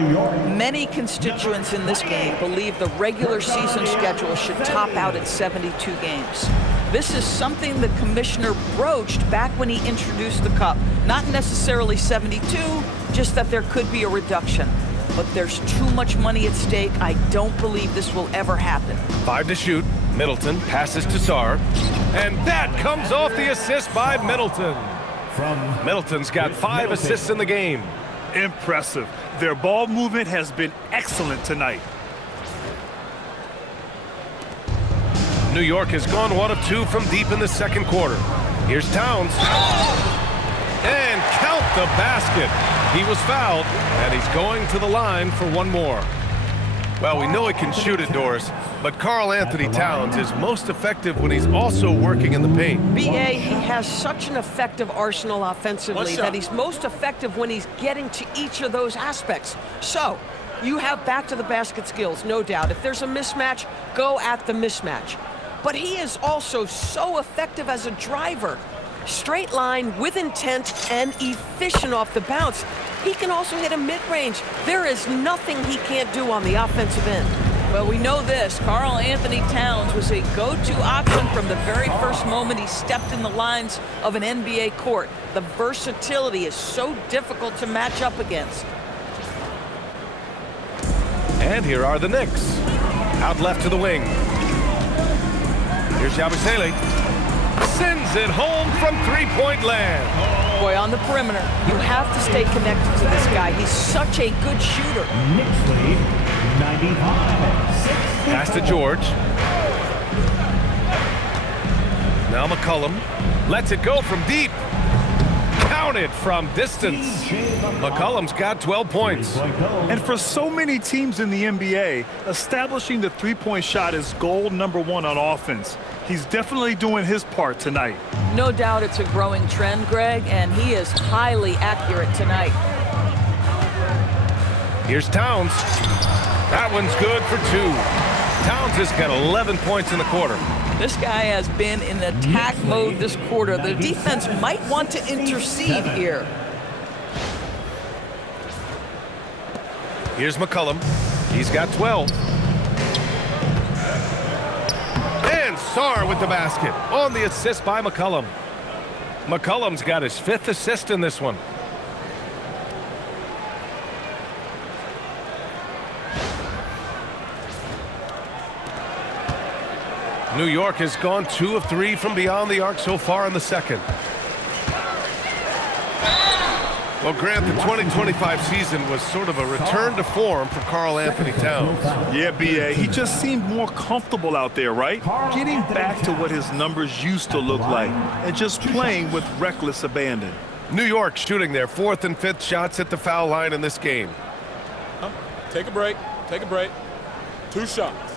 Many constituents in this game believe the regular season schedule should top out at 72 games. This is something the commissioner broached back when he introduced the Cup. Not necessarily 72, just that there could be a reduction. But there's too much money at stake. I don't believe this will ever happen. 5 to shoot. Middleton passes to Sarr. And that comes off the assist by Middleton. Middleton's got 5 assists in the game. Impressive. Their ball movement has been excellent tonight. New York has gone 1 of 2 from deep in the second quarter. Here's Towns. And count the basket. He was fouled, and he's going to the line for one more. Well, we know he can shoot it, Doris, but Karl Anthony Towns is most effective when he's also working in the paint. B.A., he has such an effective arsenal offensively that he's most effective when he's getting to each of those aspects. So, you have back-to-the-basket skills, no doubt. If there's a mismatch, go at the mismatch. But he is also so effective as a driver. Straight line, with intent, and efficient off the bounce. He can also hit a mid-range. There is nothing he can't do on the offensive end. Well, we know this. Karl Anthony Towns was a go-to option from the very first moment he stepped in the lines of an NBA court. The versatility is so difficult to match up against. And here are the Knicks. Out left to the wing. Here's Yabusele. Sends it home from three-point land. Boy, on the perimeter, you have to stay connected to this guy. He's such a good shooter. Knicks lead 95. Pass to George. Now McCollum lets it go from deep. Counted from distance. McCollum's got 12 points. And for so many teams in the NBA, establishing the three-point shot is goal number 1 on offense. He's definitely doing his part tonight. No doubt it's a growing trend, Greg, and he is highly accurate tonight. Here's Towns. That one's good for 2. Towns has got 11 points in the quarter. This guy has been in attack mode this quarter. The defense might want to intercede here. Here's McCollum. He's got 12. And Sarr with the basket on the assist by McCollum. McCollum's got his 5th assist in this one. New York has gone 2 of 3 from beyond the arc so far in the second. Well, Grant, the 2025 season was sort of a return to form for Karl Anthony Towns. Yeah, B.A., he just seemed more comfortable out there, right? Getting back to what his numbers used to look like and just playing with reckless abandon. New York shooting their 4th and 5th shots at the foul line in this game. Take a break. Take a break. 2 shots.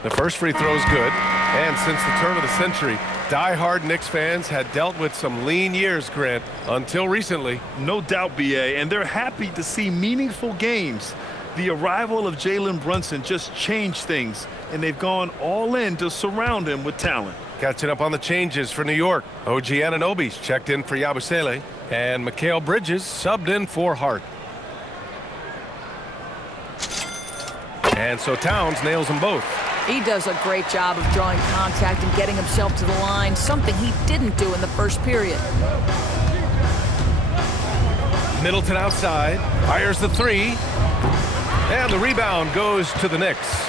The first free throw is good, and since the turn of the century, die-hard Knicks fans had dealt with some lean years, Grant, until recently. No doubt, B.A., and they're happy to see meaningful games. The arrival of Jalen Brunson just changed things, and they've gone all in to surround him with talent. Catching up on the changes for New York. OG Anunoby's checked in for Yabusele, and Mikal Bridges subbed in for Hart. And so Towns nails them both. He does a great job of drawing contact and getting himself to the line, something he didn't do in the first period. Middleton outside, fires the 3, and the rebound goes to the Knicks.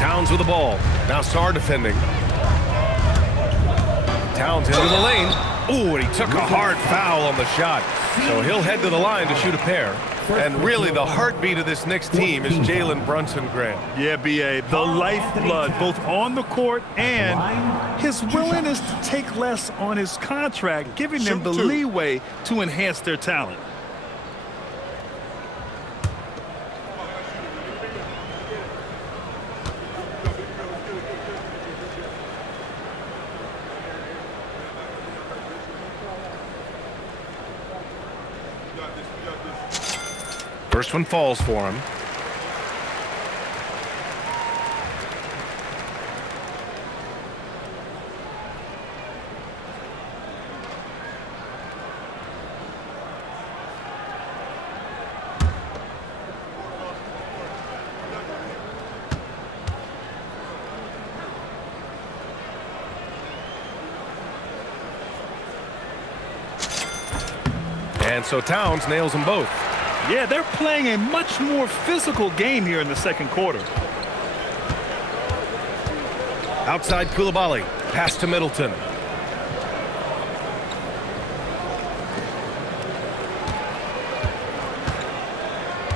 Towns with the ball. Now Sarr defending. Towns into the lane. Ooh, and he took a hard foul on the shot. So he'll head to the line to shoot a pair. And really, the heartbeat of this Knicks team is Jalen Brunson, Graham. Yeah, B.A., the lifeblood, both on the court and his willingness to take less on his contract, giving them the leeway to enhance their talent. First one falls for him. And so Towns nails them both. Yeah, they're playing a much more physical game here in the second quarter. Outside Koulibaly, pass to Middleton.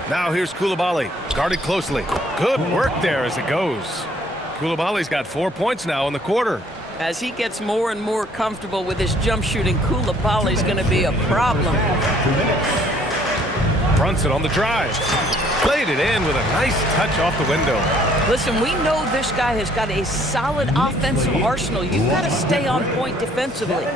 Now here's Koulibaly, guarded closely. Good work there as it goes. Koulibaly's got 4 points now in the quarter. As he gets more and more comfortable with his jump shooting, Koulibaly's going to be a problem. Brunson on the drive. Played it in with a nice touch off the window. Listen, we know this guy has got a solid offensive arsenal. You've got to stay on point defensively.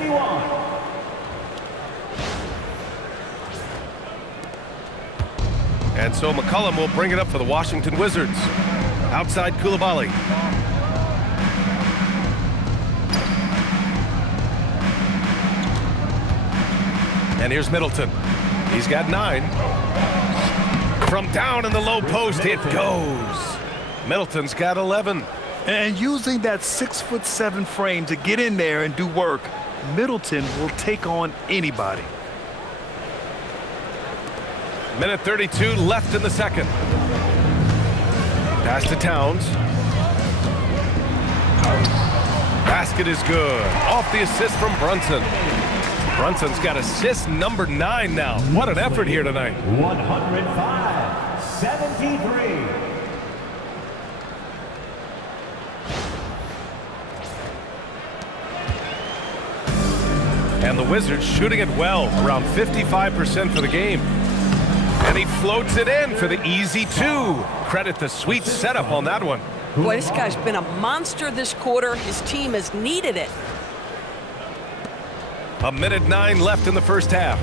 And so McCollum will bring it up for the Washington Wizards. Outside Koulibaly. And here's Middleton. He's got 9. From down in the low post, it goes. Middleton's got 11. And using that 6'7" frame to get in there and do work, Middleton will take on anybody. Minute 32 left in the second. Pass to Towns. Basket is good. Off the assist from Brunson. Brunson's got assist number 9 now. What an effort here tonight. 105-73. And the Wizards shooting it well, around 55% for the game. And he floats it in for the easy 2. Credit the sweet setup on that one. Boy, this guy's been a monster this quarter. His team has needed it. A minute 9 left in the first half.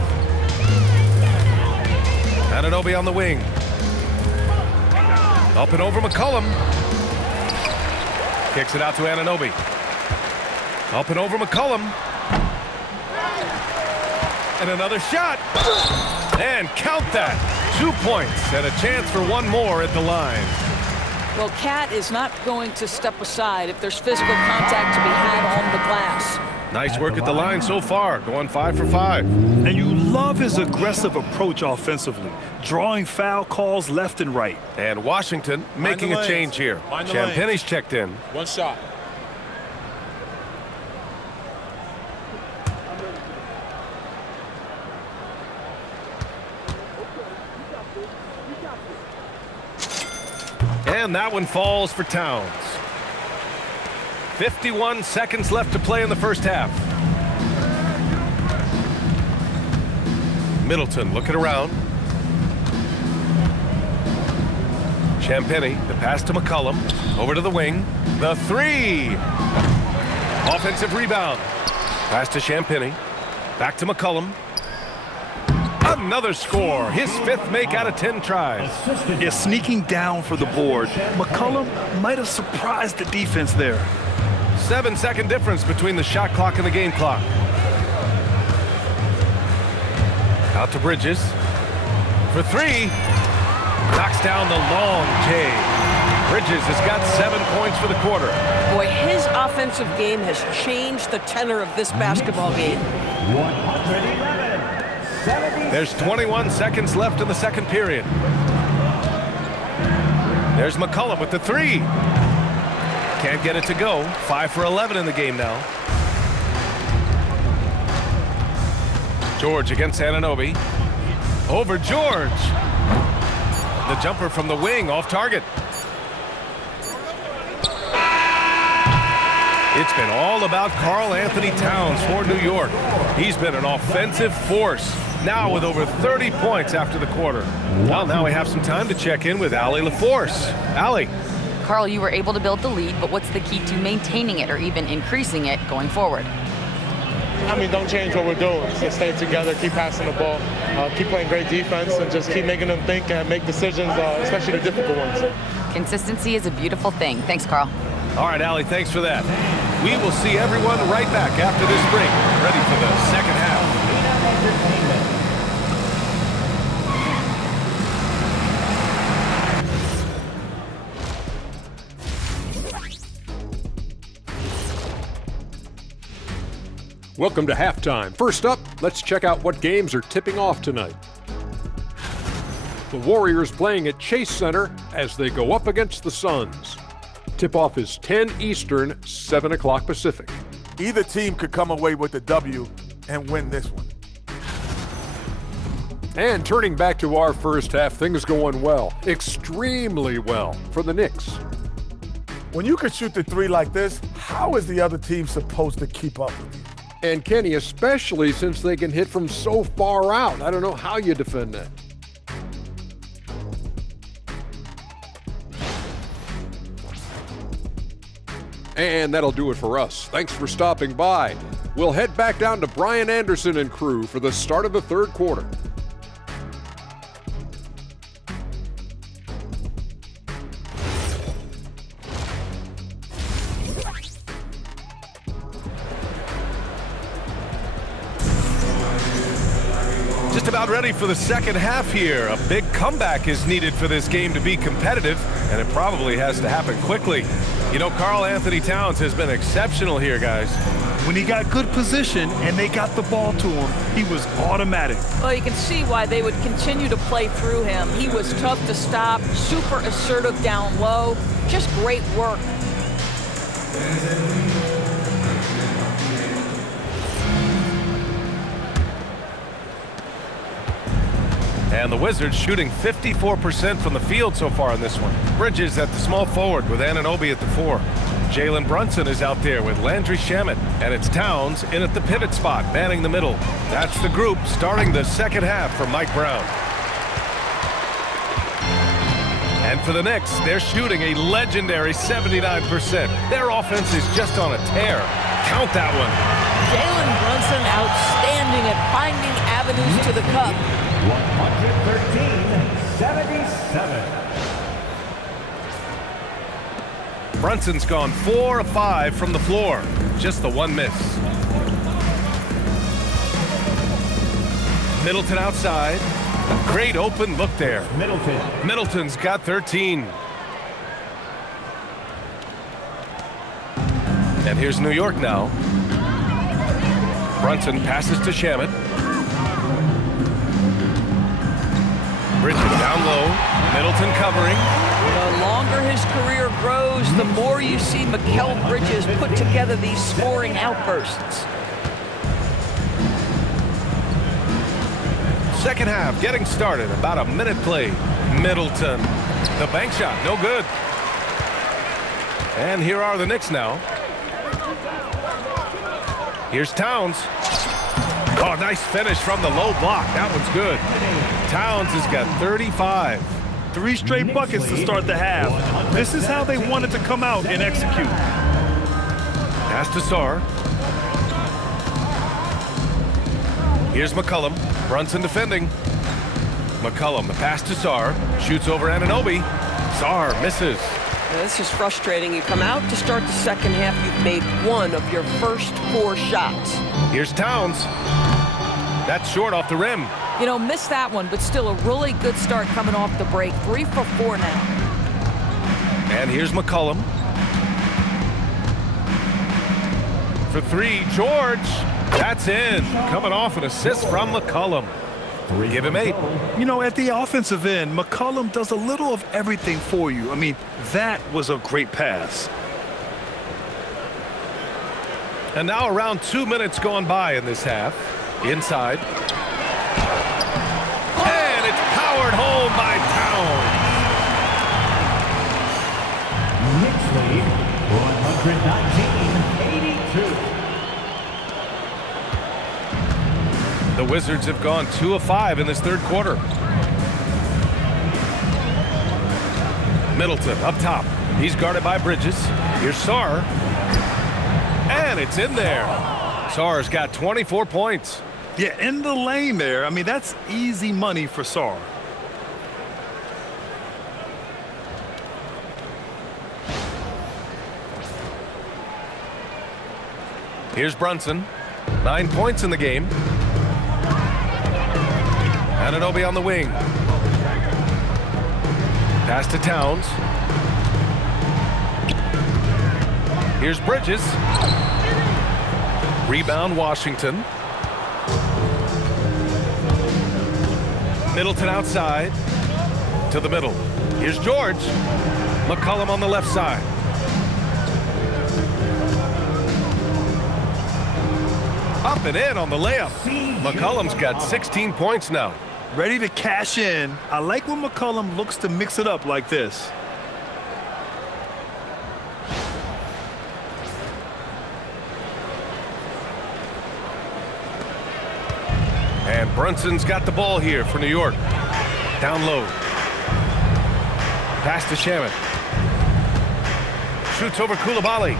Anunoby on the wing. Up and over McCollum. Kicks it out to Anunoby. Up and over McCollum. And another shot. And count that. 2 points and a chance for one more at the line. Well, Cat is not going to step aside if there's physical contact to be had on the glass. Nice work at the line so far, going 5 for 5. And you love his aggressive approach offensively, drawing foul calls left and right. And Washington making a change here. Champagne's checked in. One shot. And that one falls for Towns. 51 seconds left to play in the first half. Middleton looking around. Champagnie, the pass to McCollum. Over to the wing. The 3. Offensive rebound. Pass to Champagnie. Back to McCollum. Another score. His 5th make out of 10 tries. Yeah, sneaking down for the board. McCollum might have surprised the defense there. 7-second difference between the shot clock and the game clock. Out to Bridges. For 3. Knocks down the long J. Bridges has got 7 points for the quarter. Boy, his offensive game has changed the tenor of this basketball game. 111-76. There's 21 seconds left in the second period. There's McCollum with the 3. Can't get it to go. 5 for 11 in the game now. George against Anunoby. Over George. The jumper from the wing off target. It's been all about Karl Anthony Towns for New York. He's been an offensive force, now with over 30 points after the quarter. Well, now we have some time to check in with Allie LaForce. Allie. Karl, you were able to build the lead, but what's the key to maintaining it or even increasing it going forward? I mean, don't change what we're doing. Just stay together, keep passing the ball, keep playing great defense, and just keep making them think and make decisions, especially the difficult ones. Consistency is a beautiful thing. Thanks, Karl. All right, Allie, thanks for that. We will see everyone right back after this break, ready for the second half. Welcome to halftime. First up, let's check out what games are tipping off tonight. The Warriors playing at Chase Center as they go up against the Suns. Tip-off is 10 Eastern, 7 o'clock Pacific. Either team could come away with the W and win this one. And turning back to our first half, things going well, extremely well for the Knicks. When you can shoot the three like this, how is the other team supposed to keep up with you? And Kenny, especially since they can hit from so far out. I don't know how you defend that. And that'll do it for us. Thanks for stopping by. We'll head back down to Brian Anderson and crew for the start of the third quarter. Just about ready for the second half here. A big comeback is needed for this game to be competitive, and it probably has to happen quickly. You know, Karl Anthony Towns has been exceptional here, guys. When he got good position and they got the ball to him, he was automatic. Well, you can see why they would continue to play through him. He was tough to stop, super assertive down low, just great work. And the Wizards shooting 54% from the field so far in this one. Bridges at the small forward with Anunoby at the 4. Jalen Brunson is out there with Landry Shamet. And it's Towns in at the pivot spot, manning the middle. That's the group starting the second half for Mike Brown. And for the Knicks, they're shooting a legendary 79%. Their offense is just on a tear. Count that one. Jalen Brunson outstanding at finding avenues to the cup. 113-77. Brunson's gone 4 of 5 from the floor. Just the one miss. Middleton outside. A great open look there. Middleton's got 13. And here's New York now. Brunson passes to Shamet. Bridges down low. Middleton covering. The longer his career grows, the more you see McCollum Bridges put together these scoring outbursts. Second half getting started. About a minute played. Middleton. The bank shot, no good. And here are the Knicks now. Here's Towns. Oh, nice finish from the low block. That one's good. Towns has got 35. 3 straight buckets to start the half. This is how they wanted to come out and execute. Pass to Sarr. Here's McCollum. Brunson defending. McCollum, the pass to Sarr. Shoots over Anunoby. Sarr misses. Now, this is frustrating. You come out to start the second half, you've made one of your first 4 shots. Here's Towns. That's short off the rim. You know, missed that one, but still a really good start coming off the break. 3 for 4 now. And here's McCollum. For 3, George. That's in. Coming off an assist from McCollum. Give him 8. You know, at the offensive end, McCollum does a little of everything for you. I mean, that was a great pass. And now around 2 minutes gone by in this half. Inside. And it's powered home by Towns. Knicks lead 119-82. The Wizards have gone 2 of 5 in this third quarter. Middleton up top. He's guarded by Bridges. Here's Sarr. And it's in there. Sarr's got 24 points. Yeah, in the lane there. I mean, that's easy money for Sarr. Here's Brunson. 9 points in the game. Anunoby on the wing. Pass to Towns. Here's Bridges. Rebound Washington. Middleton outside. To the middle. Here's George. McCollum on the left side. Up and in on the layup. McCollum's got 16 points now. Ready to cash in. I like when McCollum looks to mix it up like this. And Brunson's got the ball here for New York. Down low. Pass to Shaman. Shoots over Coulibaly.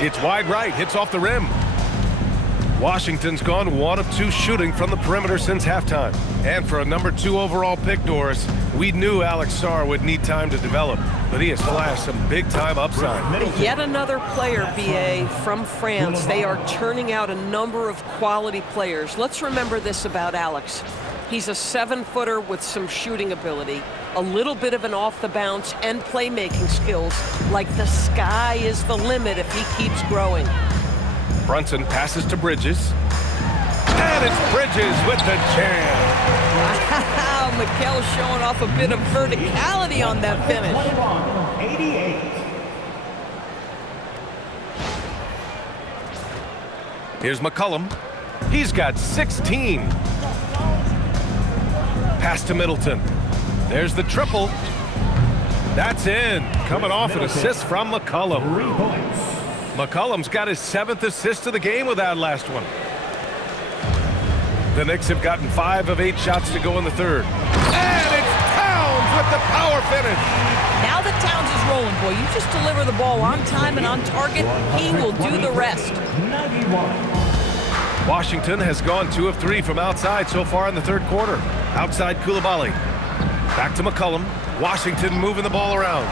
It's wide right, hits off the rim. Washington's gone 1 of 2 shooting from the perimeter since halftime. And for a number 2 overall pick, Doris, we knew Alex Sarr would need time to develop, but he has flashed some big-time upside. Yet another player, BA, from France. They are churning out a number of quality players. Let's remember this about Alex. He's a 7-footer with some shooting ability, a little bit of an off-the-bounce and playmaking skills, like the sky is the limit if he keeps growing. Brunson passes to Bridges. And it's Bridges with the jam. Wow, McCollum showing off a bit of verticality on that finish. 88. Here's McCollum. He's got 16. Pass to Middleton. There's the triple. That's in. Coming off an assist from McCollum. 3 points. McCollum's got his 7th assist of the game with that last one. The Knicks have gotten 5 of 8 shots to go in the third. And it's Towns with the power finish. Now that Towns is rolling, boy, you just deliver the ball on time and on target, he will do the rest. 91. Washington has gone 2 of 3 from outside so far in the third quarter. Outside Coulibaly. Back to McCollum. Washington moving the ball around.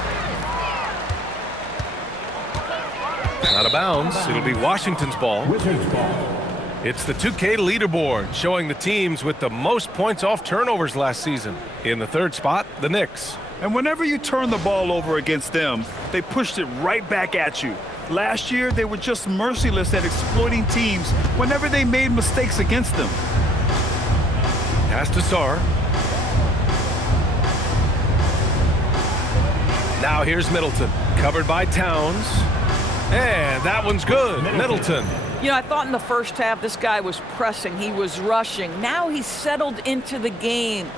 Out of bounds. It'll be Washington's ball. Wizards ball. It's the 2K leaderboard showing the teams with the most points off turnovers last season. In the third spot, the Knicks. And whenever you turn the ball over against them, they pushed it right back at you. Last year, they were just merciless at exploiting teams whenever they made mistakes against them. Pass to Sarr. Now here's Middleton. Covered by Towns. And that one's good. Middleton. You know, I thought in the first half this guy was pressing, he was rushing. Now he's settled into the game.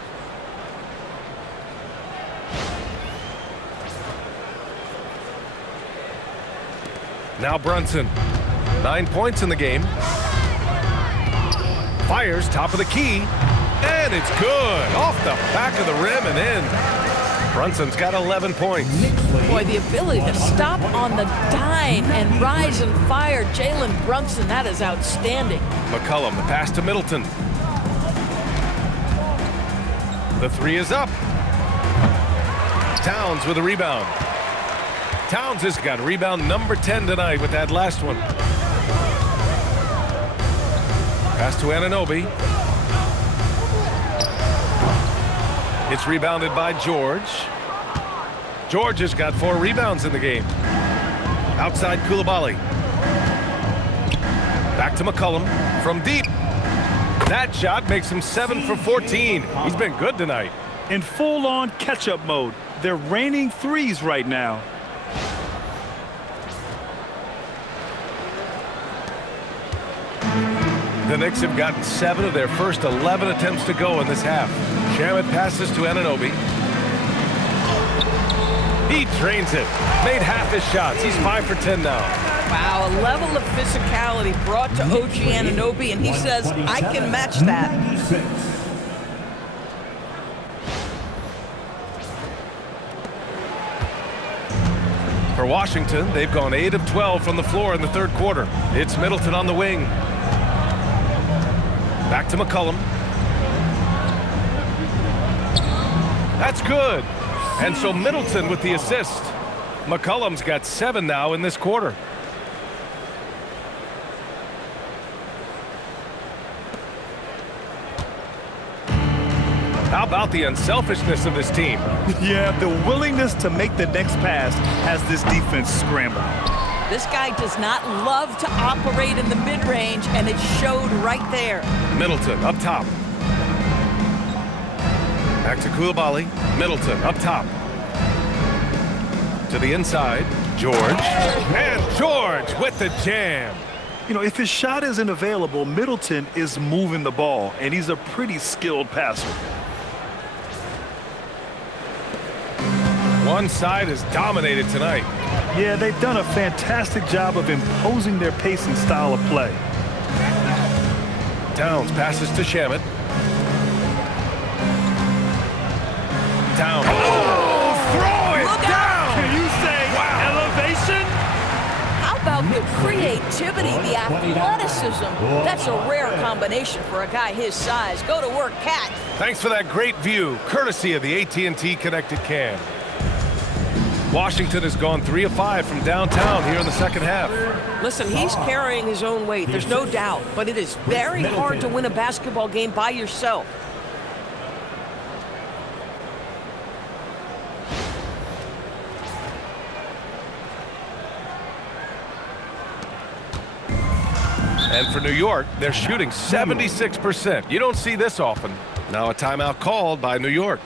Now Brunson. 9 points in the game. Fires top of the key. And it's good. Off the back of the rim and in. Brunson's got 11 points. Boy, the ability to stop on the dime and rise and fire. Jalen Brunson, that is outstanding. McCollum, the pass to Middleton. The 3 is up. Towns with a rebound. Towns has got rebound number 10 tonight with that last one. Pass to Anunoby. It's rebounded by George. George has got 4 rebounds in the game. Outside Coulibaly. Back to McCollum from deep. That shot makes him 7 for 14. He's been good tonight. In full-on catch-up mode, they're raining threes right now. The Knicks have gotten 7 of their first 11 attempts to go in this half. Shamet passes to Anunoby. He drains it. Made half his shots. He's 5 for 10 now. Wow, a level of physicality brought to OG Anunoby, and he says, I can match that. For Washington, they've gone 8 of 12 from the floor in the third quarter. It's Middleton on the wing. Back to McCollum. That's good. And so Middleton with the assist. McCollum's got 7 now in this quarter. How about the unselfishness of this team? Yeah, the willingness to make the next pass has this defense scrambled. This guy does not love to operate in the mid-range, and it showed right there. Middleton up top. Back to Koulibaly. Middleton up top. To the inside. George. And George with the jam. You know, if his shot isn't available, Middleton is moving the ball, and he's a pretty skilled passer. One side is dominated tonight. Yeah, they've done a fantastic job of imposing their pace and style of play. Towns passes to Shamet. Towns. Oh, throw it down! Can you say elevation? How about the creativity, the athleticism? That's a rare combination for a guy his size. Go to work, Cat. Thanks for that great view, courtesy of the AT&T Connected Cam. Washington has gone 3 of 5 from downtown here in the second half. Listen, he's carrying his own weight, there's no doubt, but it is very hard to win a basketball game by yourself. And for New York, they're shooting 76%. You don't see this often. Now a timeout called by New York.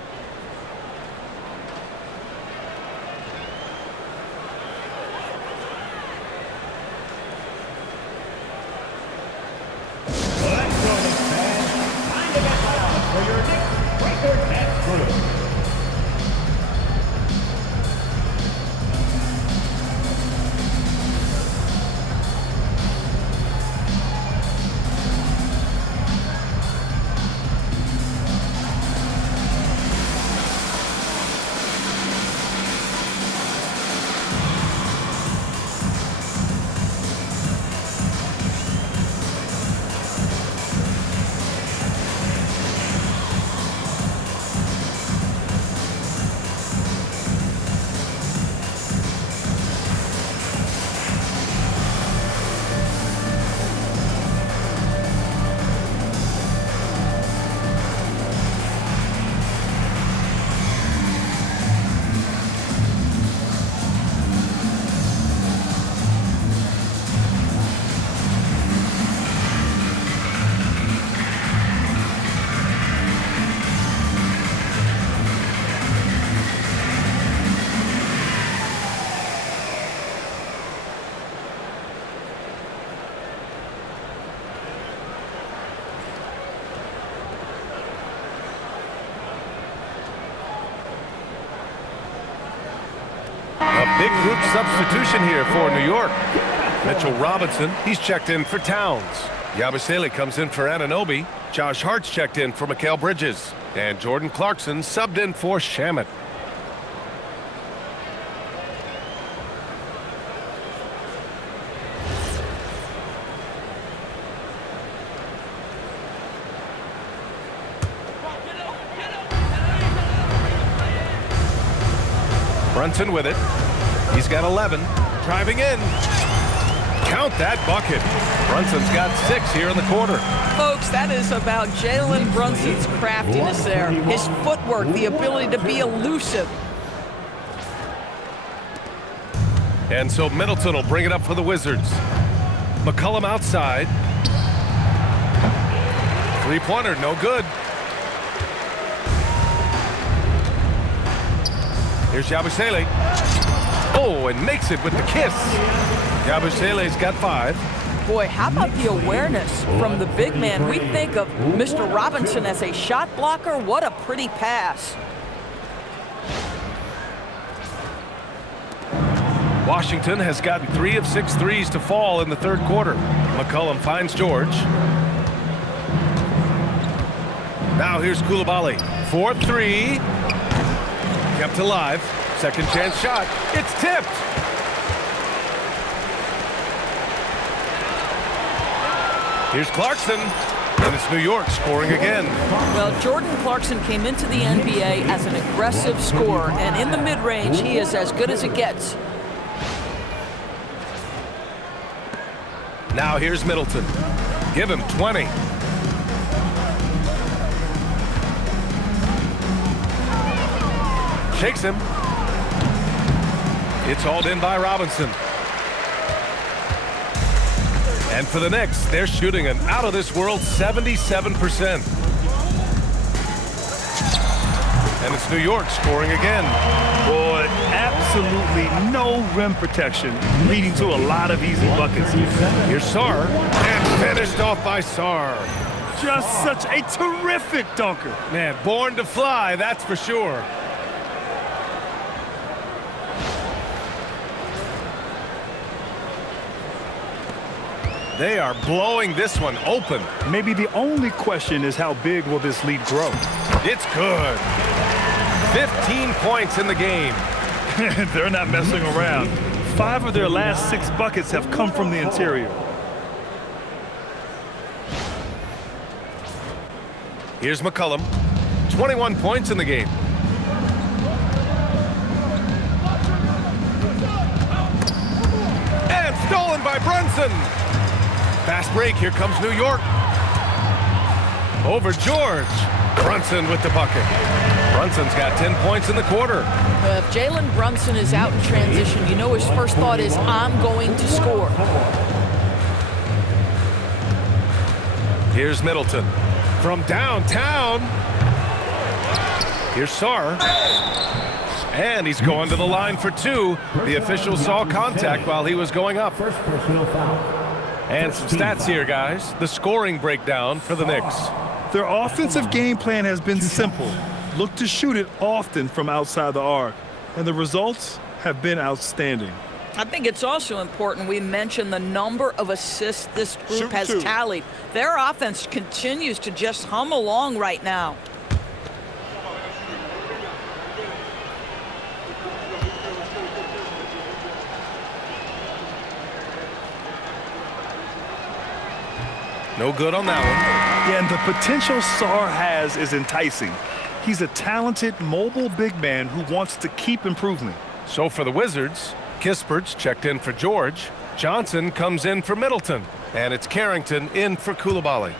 Big group substitution here for New York. Mitchell Robinson, he's checked in for Towns. Yabusele comes in for Anunoby. Josh Hart's checked in for Mikal Bridges. And Jordan Clarkson subbed in for Shamet. Brunson with it. He's got 11. Driving in. Count that bucket. Brunson's got 6 here in the quarter. Folks, that is about Jalen Brunson's craftiness there. His footwork, the ability to be elusive. And so Middleton will bring it up for the Wizards. McCollum outside. Three-pointer, no good. Here's Yabusele. Oh, and makes it with the kiss. Yabusele's got 5. Boy, how about the awareness from the big man? We think of Mr. Robinson as a shot blocker. What a pretty pass. Washington has gotten 3 of 6 threes to fall in the third quarter. McCollum finds George. Now here's Koulibaly. 4-3. Kept alive. Second chance shot. It's tipped. Here's Clarkson. And it's New York scoring again. Well, Jordan Clarkson came into the NBA as an aggressive scorer, and in the mid-range, he is as good as it gets. Now here's Middleton. Give him 20. Shakes him. It's hauled in by Robinson. And for the Knicks, they're shooting an out-of-this-world 77%. And it's New York scoring again. Boy, absolutely no rim protection, leading to a lot of easy buckets. Here's Sarr, and finished off by Sarr. Just such a terrific dunker. Man, born to fly, that's for sure. They are blowing this one open. Maybe the only question is how big will this lead grow? It's good. 15 points in the game. They're not messing around. 5 of their last 6 buckets have come from the interior. Here's McCollum. 21 points in the game. And stolen by Brunson. Fast break, here comes New York. Over George. Brunson with the bucket. Brunson's got 10 points in the quarter. If Jalen Brunson is out in transition, you know his first thought is, I'm going to score. Here's Middleton. From downtown. Here's Sarr. And he's going to the line for 2. The official saw contact while he was going up. First personal foul. And some stats here, guys. The scoring breakdown for the Knicks. Their offensive game plan has been simple. Look to shoot it often from outside the arc. And the results have been outstanding. I think it's also important we mention the number of assists this group has tallied. Their offense continues to just hum along right now. No good on that one. Yeah, and the potential Sarr has is enticing. He's a talented, mobile big man who wants to keep improving. So for the Wizards, Kispert's checked in for George. Johnson comes in for Middleton. And it's Carrington in for Koulibaly.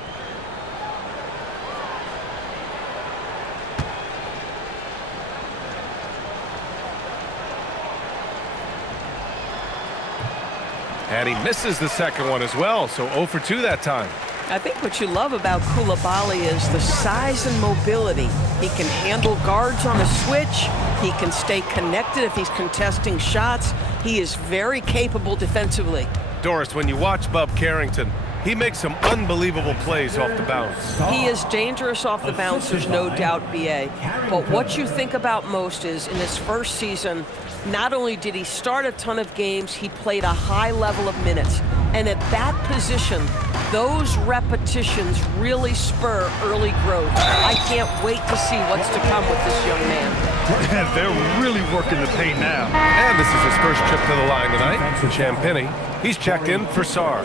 And he misses the second one as well, so 0 for 2 that time. I think what you love about Koulibaly is the size and mobility. He can handle guards on a switch. He can stay connected if he's contesting shots. He is very capable defensively. Doris, when you watch Bub Carrington, he makes some unbelievable plays off the bounce. He is dangerous off the bounce, there's no doubt, B.A. But what you think about most is in his first season, not only did he start a ton of games, he played a high level of minutes. And at that position, those repetitions really spur early growth. I can't wait to see what's to come with this young man. They're really working the paint now. And this is his first trip to the line tonight. Champagny. He's checked in for Sarr.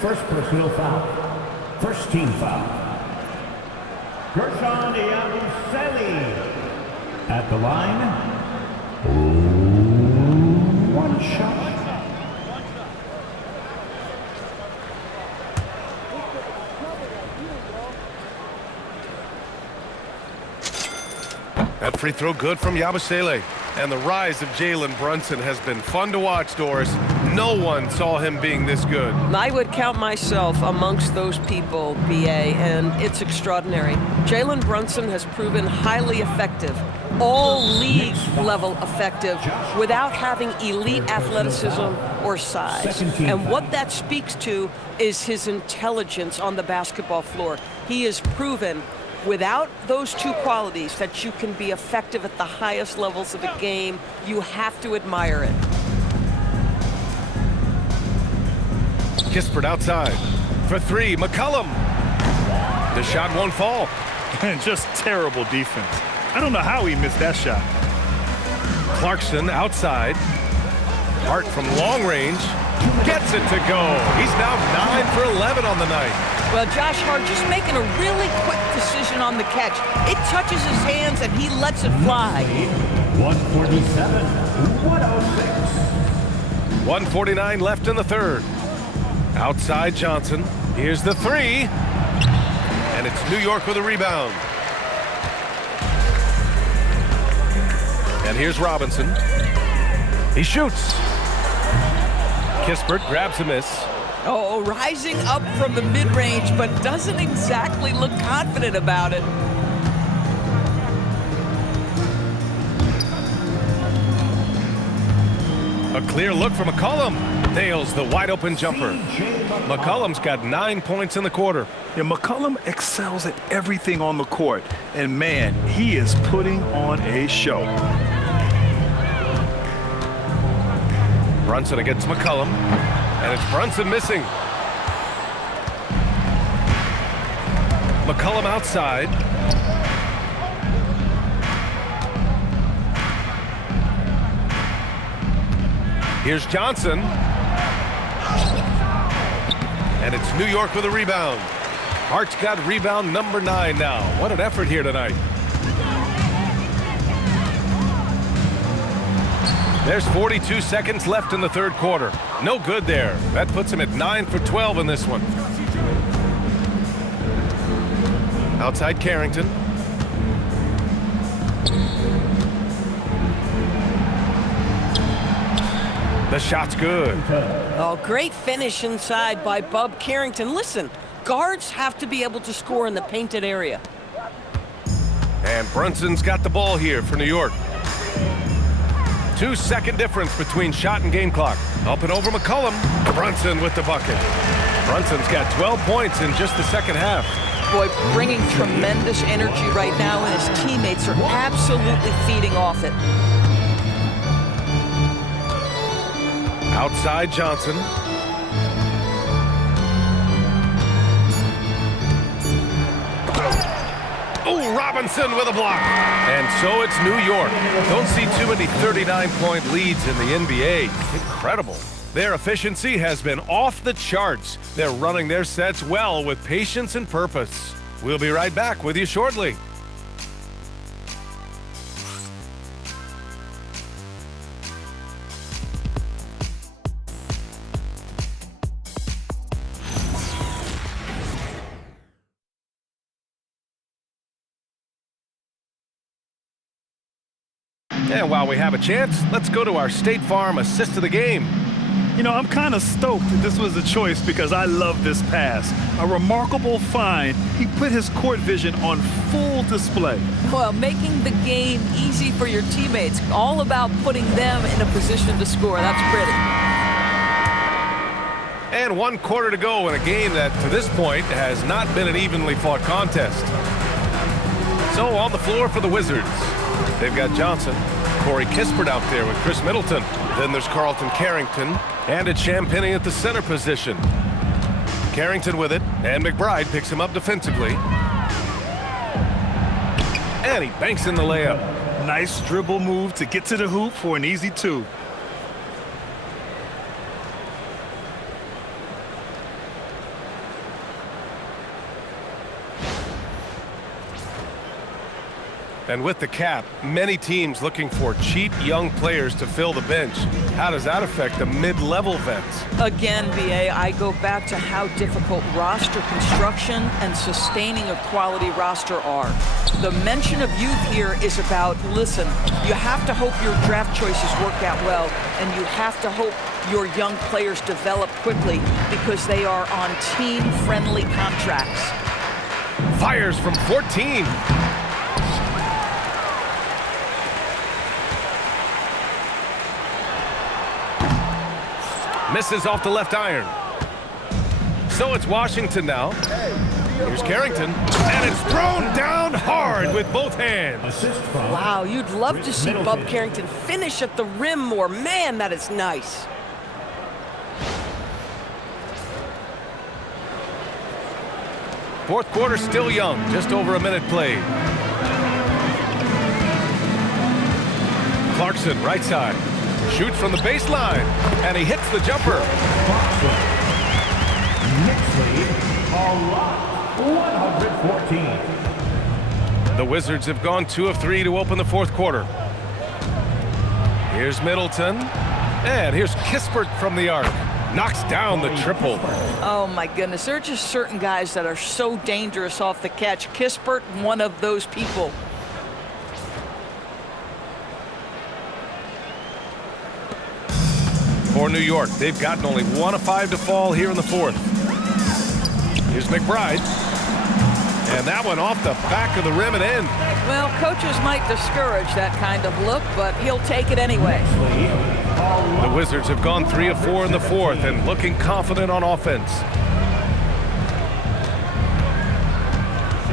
First personal foul. First team foul. Gershon Yabusele at the line. One shot. That free throw good from Yabusele. And the rise of Jalen Brunson has been fun to watch, Doris. No one saw him being this good. I would count myself amongst those people, B.A., and it's extraordinary. Jalen Brunson has proven highly effective. all-league level effective without having elite athleticism or size. And what that speaks to is his intelligence on the basketball floor. He has proven without those two qualities that you can be effective at the highest levels of the game. You have to admire it. Kispert outside for three. McCollum. The shot won't fall. And just terrible defense. I don't know how he missed that shot. Clarkson outside. Hart from long range gets it to go. He's now 9 for 11 on the night. Well, Josh Hart just making a really quick decision on the catch. It touches his hands and he lets it fly. 147, 106. 1:49 left in the third. Outside Johnson. Here's the three. And it's New York with a rebound. And here's Robinson. He shoots. Kispert grabs a miss. Oh, rising up from the mid-range, but doesn't exactly look confident about it. A clear look for McCollum. Nails the wide-open jumper. McCollum's got 9 points in the quarter. Yeah, McCollum excels at everything on the court. And, man, he is putting on a show. Brunson against McCollum. And it's Brunson missing. McCollum outside. Here's Johnson. And it's New York with a rebound. Hart's got rebound number 9 now. What an effort here tonight. There's 42 seconds left in the third quarter. No good there. That puts him at 9 for 12 in this one. Outside Carrington. The shot's good. Oh, great finish inside by Bub Carrington. Listen, guards have to be able to score in the painted area. And Brunson's got the ball here for New York. 2-second difference between shot and game clock. Up and over McCollum. Brunson with the bucket. Brunson's got 12 points in just the second half. Boy, bringing tremendous energy right now, and his teammates are absolutely feeding off it. Outside Johnson. Oh, Robinson with a block. And so it's New York. Don't see too many 39-point leads in the NBA. Incredible. Their efficiency has been off the charts. They're running their sets well with patience and purpose. We'll be right back with you shortly. And while we have a chance, let's go to our State Farm assist of the game. You know, I'm kind of stoked that this was a choice because I love this pass. A remarkable find. He put his court vision on full display. Well, making the game easy for your teammates. All about putting them in a position to score. That's pretty. And 1 quarter to go in a game that, to this point, has not been an evenly fought contest. So on the floor for the Wizards, they've got Johnson, Corey Kispert out there with Chris Middleton. Then there's Carlton Carrington, and it's Champagnie at the center position. Carrington with it, and McBride picks him up defensively. And he banks in the layup. Nice dribble move to get to the hoop for an easy 2. And with the cap, many teams looking for cheap young players to fill the bench. How does that affect the mid-level vets? Again, BA, I go back to how difficult roster construction and sustaining a quality roster are. The mention of youth here is about, listen, you have to hope your draft choices work out well, and you have to hope your young players develop quickly because they are on team-friendly contracts. Fires from 14. Misses off the left iron. So it's Washington now. Here's Carrington, and it's thrown down hard with both hands. Wow, you'd love to see Bub Carrington finish at the rim more. Man, that is nice. Fourth quarter still young, just over a minute played. Clarkson, right side, shoots from the baseline, and he hits the jumper. Knicks lead, a lot, 114. The Wizards have gone 2 of 3 to open the fourth quarter. Here's Middleton, and here's Kispert from the arc. Knocks down the triple. Oh my goodness, there are just certain guys that are so dangerous off the catch. Kispert, one of those people. For New York, they've gotten only 1 of 5 to fall here in the fourth. Here's McBride. And that one off the back of the rim and in. Well, coaches might discourage that kind of look, but he'll take it anyway. The Wizards have gone 3 of 4 in the fourth and looking confident on offense.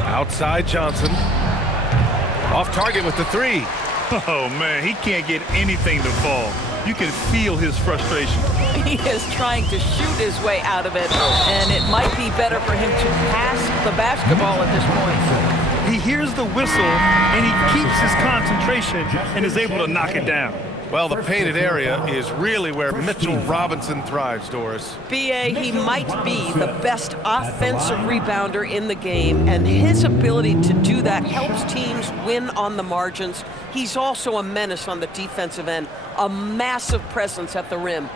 Outside Johnson. Off target with the 3. Oh, man, he can't get anything to fall. You can feel his frustration. He is trying to shoot his way out of it, and it might be better for him to pass the basketball at this point. He hears the whistle, and he keeps his concentration and is able to knock it down. Well, the painted area is really where Mitchell Robinson thrives, Doris. B.A., he might be the best offensive rebounder in the game, and his ability to do that helps teams win on the margins. He's also a menace on the defensive end, a massive presence at the rim.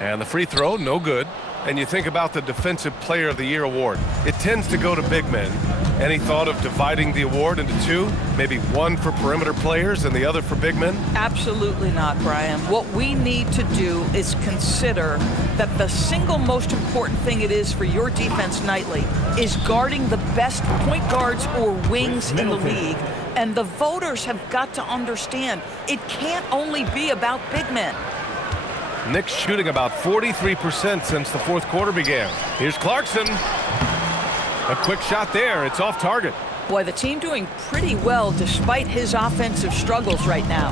And the free throw, no good. And you think about the Defensive Player of the Year award. It tends to go to big men. Any thought of dividing the award into 2? Maybe 1 for perimeter players and the other for big men? Absolutely not, Brian. What we need to do is consider that the single most important thing it is for your defense nightly is guarding the best point guards or wings in the league. And the voters have got to understand it can't only be about big men. Knicks shooting about 43% since the fourth quarter began. Here's Clarkson. A quick shot there. It's off target. Boy, the team doing pretty well despite his offensive struggles right now.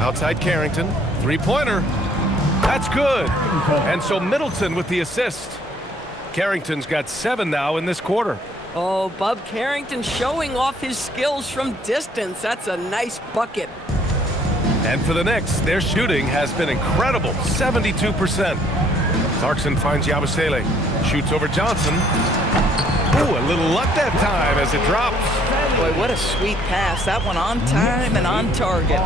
Outside Carrington. Three-pointer. That's good. And so Middleton with the assist. Carrington's got 7 now in this quarter. Oh, Bub Carrington showing off his skills from distance. That's a nice bucket. And for the Knicks, their shooting has been incredible, 72%. Clarkson finds Yabusele, shoots over Johnson. Ooh, a little luck that time as it drops. Boy, what a sweet pass. That one on time and on target.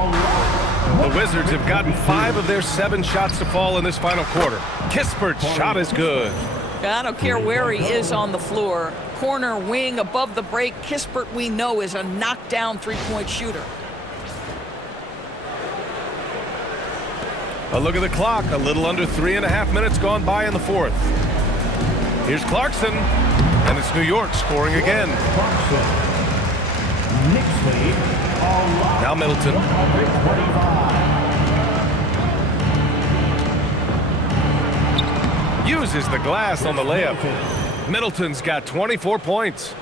The Wizards have gotten 5 of their 7 shots to fall in this final quarter. Kispert's shot is good. I don't care where he is on the floor. Corner, wing, above the break. Kispert, we know, is a knockdown three-point shooter. A look at the clock, a little under 3.5 minutes gone by in the fourth. Here's Clarkson, and it's New York scoring again. Now Middleton. Uses the glass on the layup. Middleton's got 24 points.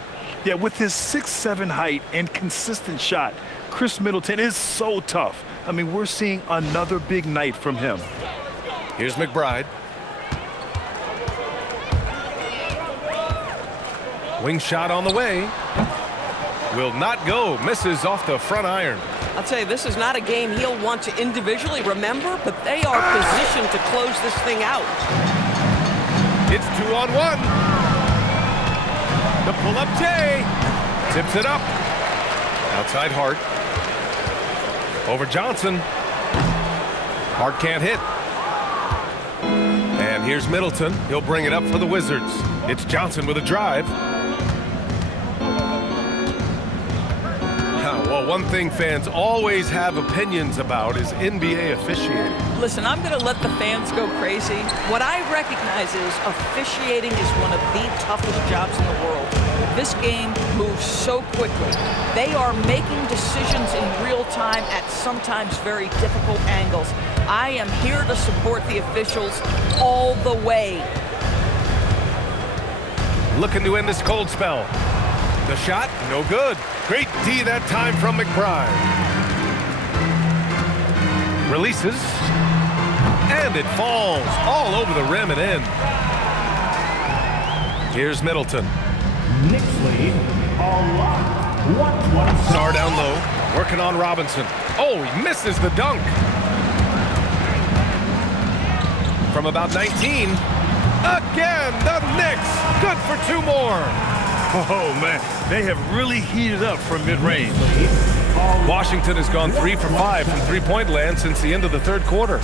Yeah, with his 6'7" height and consistent shot, Chris Middleton is so tough. I mean, we're seeing another big night from him. Here's McBride. Wing shot on the way. Will not go. Misses off the front iron. I'll tell you, this is not a game he'll want to individually remember, but they are positioned to close this thing out. It's 2-on-1. The pull-up J. Tips it up. Outside Hart. Over Johnson. Hart can't hit. And here's Middleton. He'll bring it up for the Wizards. It's Johnson with a drive. Oh, whoa, Well, one thing fans always have opinions about is NBA officiating. Listen, I'm going to let the fans go crazy. What I recognize is officiating is one of the toughest jobs in the world. This game moves so quickly. They are making decisions in real time at sometimes very difficult angles. I am here to support the officials all the way. Looking to end this cold spell. The shot, no good. Great D that time from McBride. Releases. And it falls all over the rim and in. Here's Middleton. Knicks lead a lot. Star down low, working on Robinson. Oh, he misses the dunk. From about 19. Again, the Knicks. Good for 2 more. Oh, man, they have really heated up from mid-range. Washington has gone 3 for 5 from three-point land since the end of the third quarter.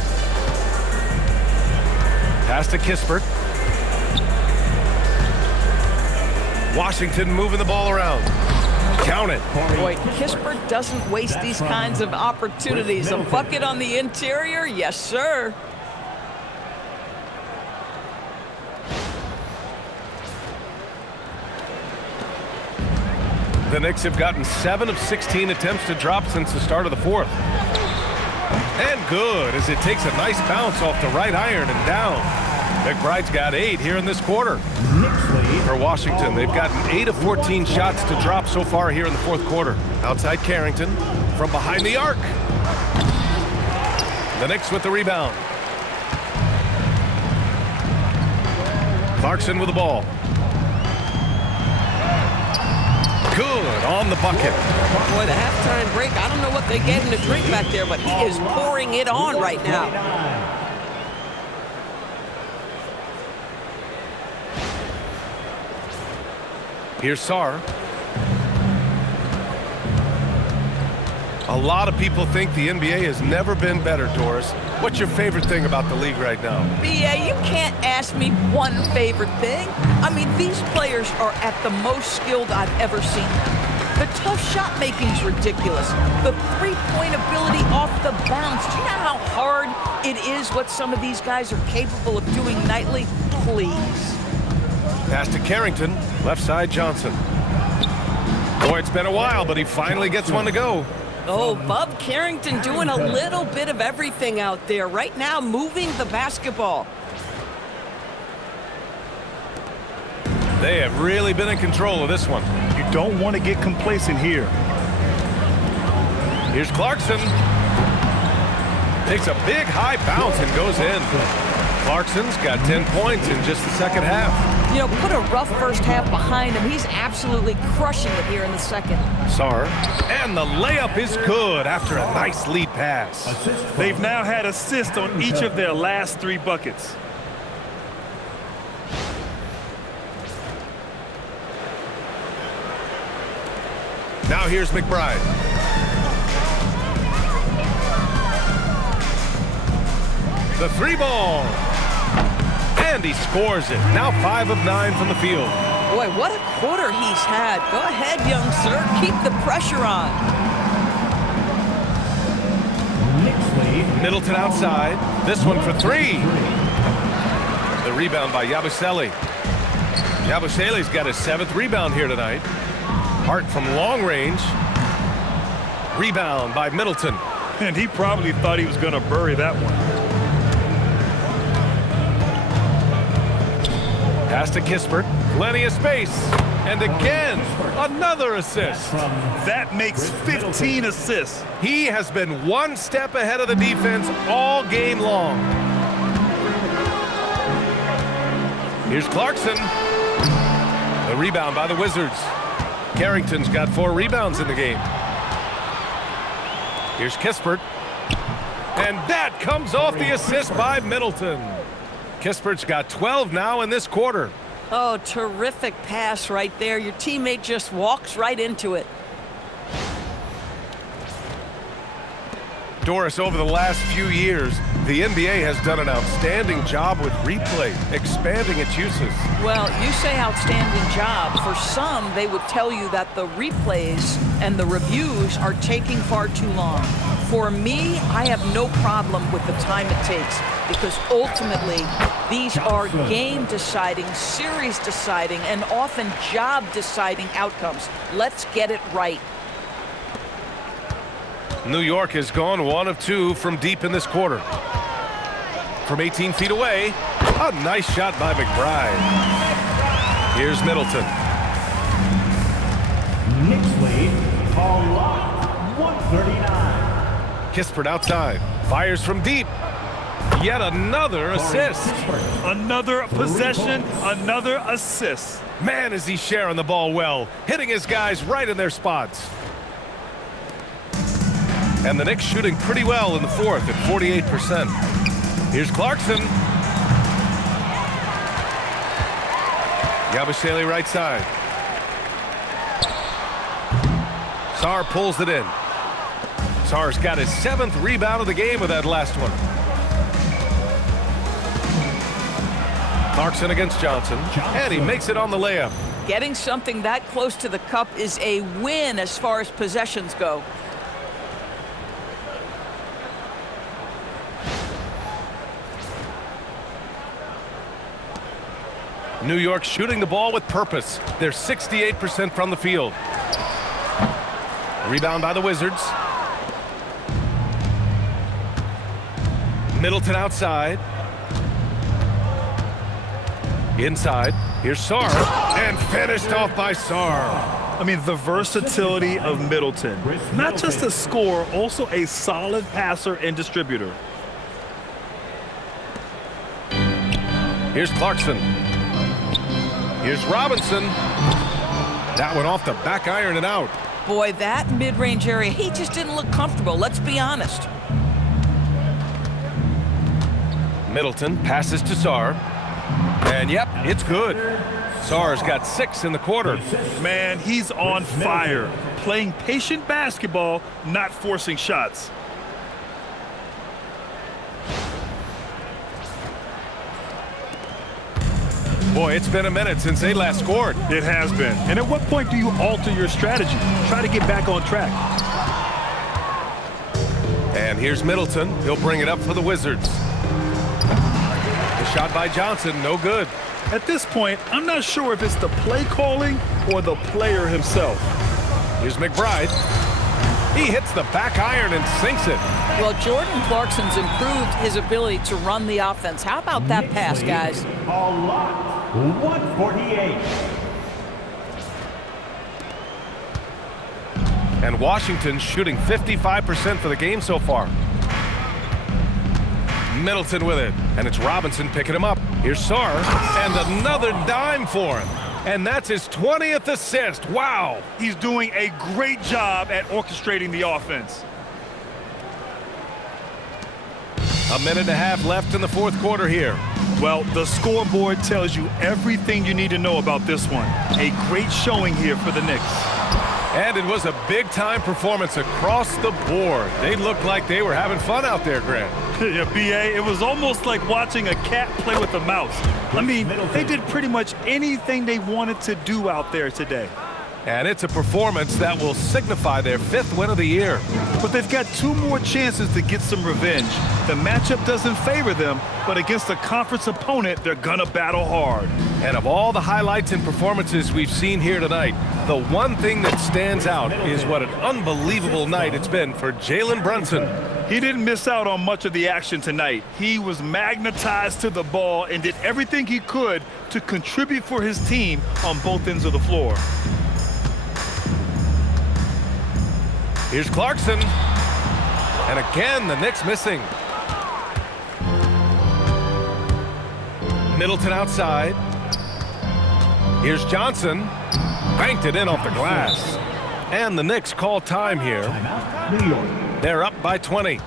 Pass to Kispert. Washington moving the ball around. Count it. Boy, Kispert doesn't waste these kinds of opportunities. A bucket on the interior? Yes, sir. The Knicks have gotten 7 of 16 attempts to drop since the start of the fourth. And good, as it takes a nice bounce off the right iron and down. McBride's got 8 here in this quarter. For Washington, they've gotten 8 of 14 shots to drop so far here in the fourth quarter. Outside Carrington, from behind the arc. The Knicks with the rebound. Clarkson with the ball. Good on the bucket. Boy, the halftime break, I don't know what they gave him to drink back there, but he is pouring it on right now. Here's Sarr. A lot of people think the NBA has never been better, Doris. What's your favorite thing about the league right now? B.A., you can't ask me one favorite thing. I mean, these players are at the most skilled I've ever seen them. The tough shot making's ridiculous. The three-point ability off the bounce. Do you know how hard it is what some of these guys are capable of doing nightly? Please. Pass to Carrington, left side Johnson. Boy, it's been a while, but he finally gets one to go. Oh, Bub Carrington doing a little bit of everything out there. Right now, moving the basketball. They have really been in control of this one. You don't want to get complacent here. Here's Clarkson. Takes a big high bounce and goes in. Clarkson's got 10 points in just the second half. You know, put a rough first half behind him. He's absolutely crushing it here in the second. Sarr. And the layup is good after a nice lead pass. They've now had assists on each of their last 3 buckets. Now here's McBride. The 3 ball. And he scores it. Now 5 of 9 from the field. Boy, what a quarter he's had. Go ahead, young sir. Keep the pressure on. Middleton outside. This one for 3. The rebound by Yabusele. Yabusele's got his 7th rebound here tonight. Hart from long range. Rebound by Middleton. And he probably thought he was going to bury that one. Pass to Kispert. Plenty of space. And again, another assist. That makes 15 assists. He has been one step ahead of the defense all game long. Here's Clarkson. The rebound by the Wizards. Carrington's got 4 rebounds in the game. Here's Kispert. And that comes off the assist by Middleton. Kispert's got 12 now in this quarter. Oh, terrific pass right there. Your teammate just walks right into it. Doris, over the last few years, The NBA has done an outstanding job with replay, expanding its uses. Well, you say outstanding job. For some, they would tell you that the replays and the reviews are taking far too long. For me, I have no problem with the time it takes because ultimately these are game-deciding, series-deciding, and often job-deciding outcomes. Let's get it right. New York has gone 1 of 2 from deep in this quarter. From 18 feet away, a nice shot by McBride. Here's Middleton. Knicks lead, a lot, 139. Kispert outside, fires from deep. Yet another assist. Another possession, another assist. Man, is he sharing the ball well, hitting his guys right in their spots. And the Knicks shooting pretty well in the fourth at 48%. Here's Clarkson. Yabusele right side. Sarr pulls it in. Sarr's got his 7th rebound of the game with that last one. Clarkson against Johnson, and he makes it on the layup. Getting something that close to the cup is a win as far as possessions go. New York shooting the ball with purpose. They're 68% from the field. Rebound by the Wizards. Middleton outside. Inside. Here's Sarr. And finished off by Sarr. I mean, the versatility of Middleton. Not just a scorer, also a solid passer and distributor. Here's Clarkson. Here's Robinson. That one off the back iron and out. Boy, that mid-range area, he just didn't look comfortable, let's be honest. Middleton passes to Sarr. And yep, it's good. Sarr's got 6 in the quarter. Man, he's on fire. Playing patient basketball, not forcing shots. Boy, it's been a minute since they last scored. It has been. And at what point do you alter your strategy? Try to get back on track. And here's Middleton. He'll bring it up for the Wizards. The shot by Johnson, no good. At this point, I'm not sure if it's the play calling or the player himself. Here's McBride. He hits the back iron and sinks it. Well, Jordan Clarkson's improved his ability to run the offense. How about that pass, guys? A lot, 148. And Washington shooting 55% for the game so far. Middleton with it, and it's Robinson picking him up. Here's Sarr, and another dime for him. And that's his 20th assist. Wow. He's doing a great job at orchestrating the offense. A minute and a half left in the fourth quarter here. Well, the scoreboard tells you everything you need to know about this one. A great showing here for the Knicks. And it was a big-time performance across the board. They looked like they were having fun out there, Grant. Yeah, B.A., it was almost like watching a cat play with a mouse. I mean, they did pretty much anything they wanted to do out there today. And it's a performance that will signify their 5th win of the year. But they've got 2 more chances to get some revenge. The matchup doesn't favor them, but against a conference opponent, they're gonna battle hard. And of all the highlights and performances we've seen here tonight, the one thing that stands out is what an unbelievable night it's been for Jalen Brunson. He didn't miss out on much of the action tonight. He was magnetized to the ball and did everything he could to contribute for his team on both ends of the floor. Here's Clarkson. And again, the Knicks missing. Middleton outside. Here's Johnson. Banked it in off the glass. And the Knicks call time here. New York. They're up by 20.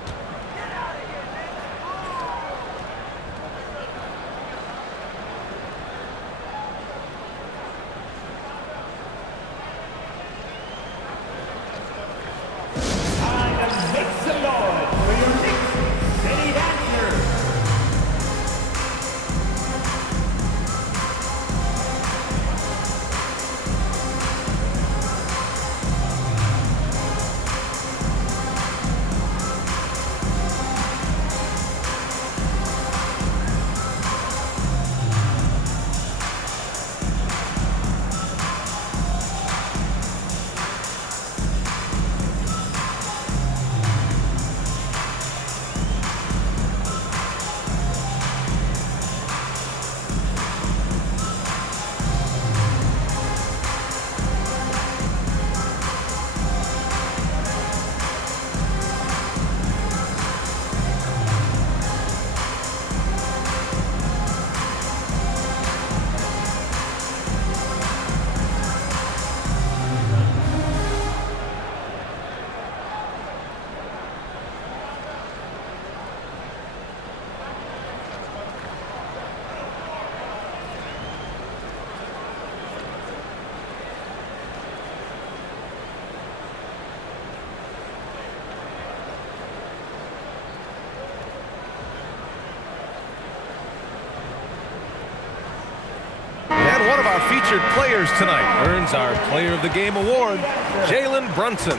our featured players tonight earns our Player of the Game award, Jalen Brunson.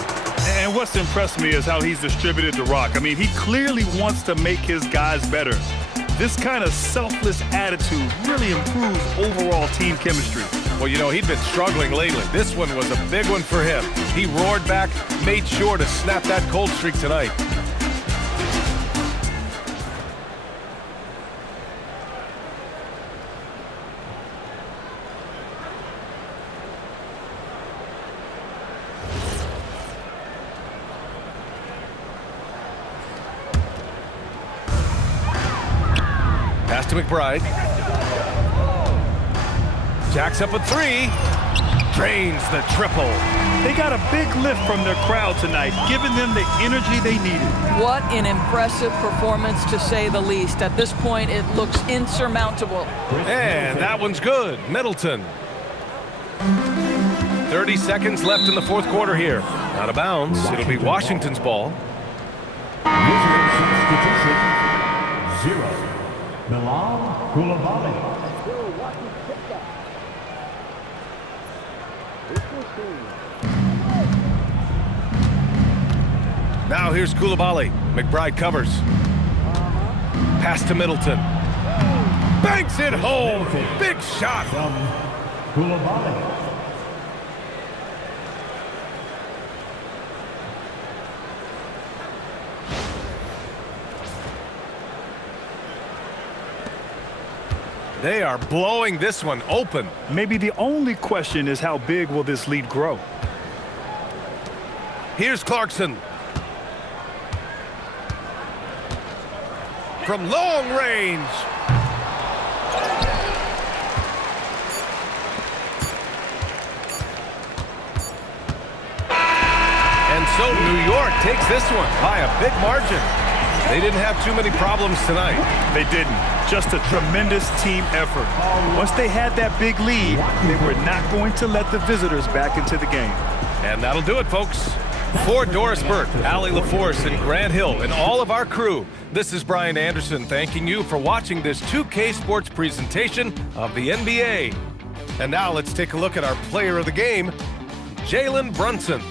And what's impressed me is how he's distributed the rock. I mean, he clearly wants to make his guys better. This kind of selfless attitude really improves overall team chemistry. Well, you know, he'd been struggling lately. This one was a big one for him. He roared back, made sure to snap that cold streak tonight. Pass to McBride. Jacks up a three. Drains the triple. They got a big lift from their crowd tonight, giving them the energy they needed. What an impressive performance, to say the least. At this point, it looks insurmountable. And that one's good. Middleton. 30 seconds left in the fourth quarter here. Out of bounds. It'll be Washington's ball. 0. McCollum. Now here's Koulibaly. McBride covers. Pass to Middleton. Banks it home. Big shot. Koulibaly. They are blowing this one open. Maybe the only question is how big will this lead grow? Here's Clarkson. From long range. And so New York takes this one by a big margin. They didn't have too many problems tonight. They didn't. Just a tremendous team effort. Once they had that big lead, they were not going to let the visitors back into the game. And that'll do it, folks. For Doris Burke, Allie LaForce, and Grant Hill, and all of our crew, this is Brian Anderson thanking you for watching this 2K Sports presentation of the NBA. And now let's take a look at our player of the game, Jalen Brunson.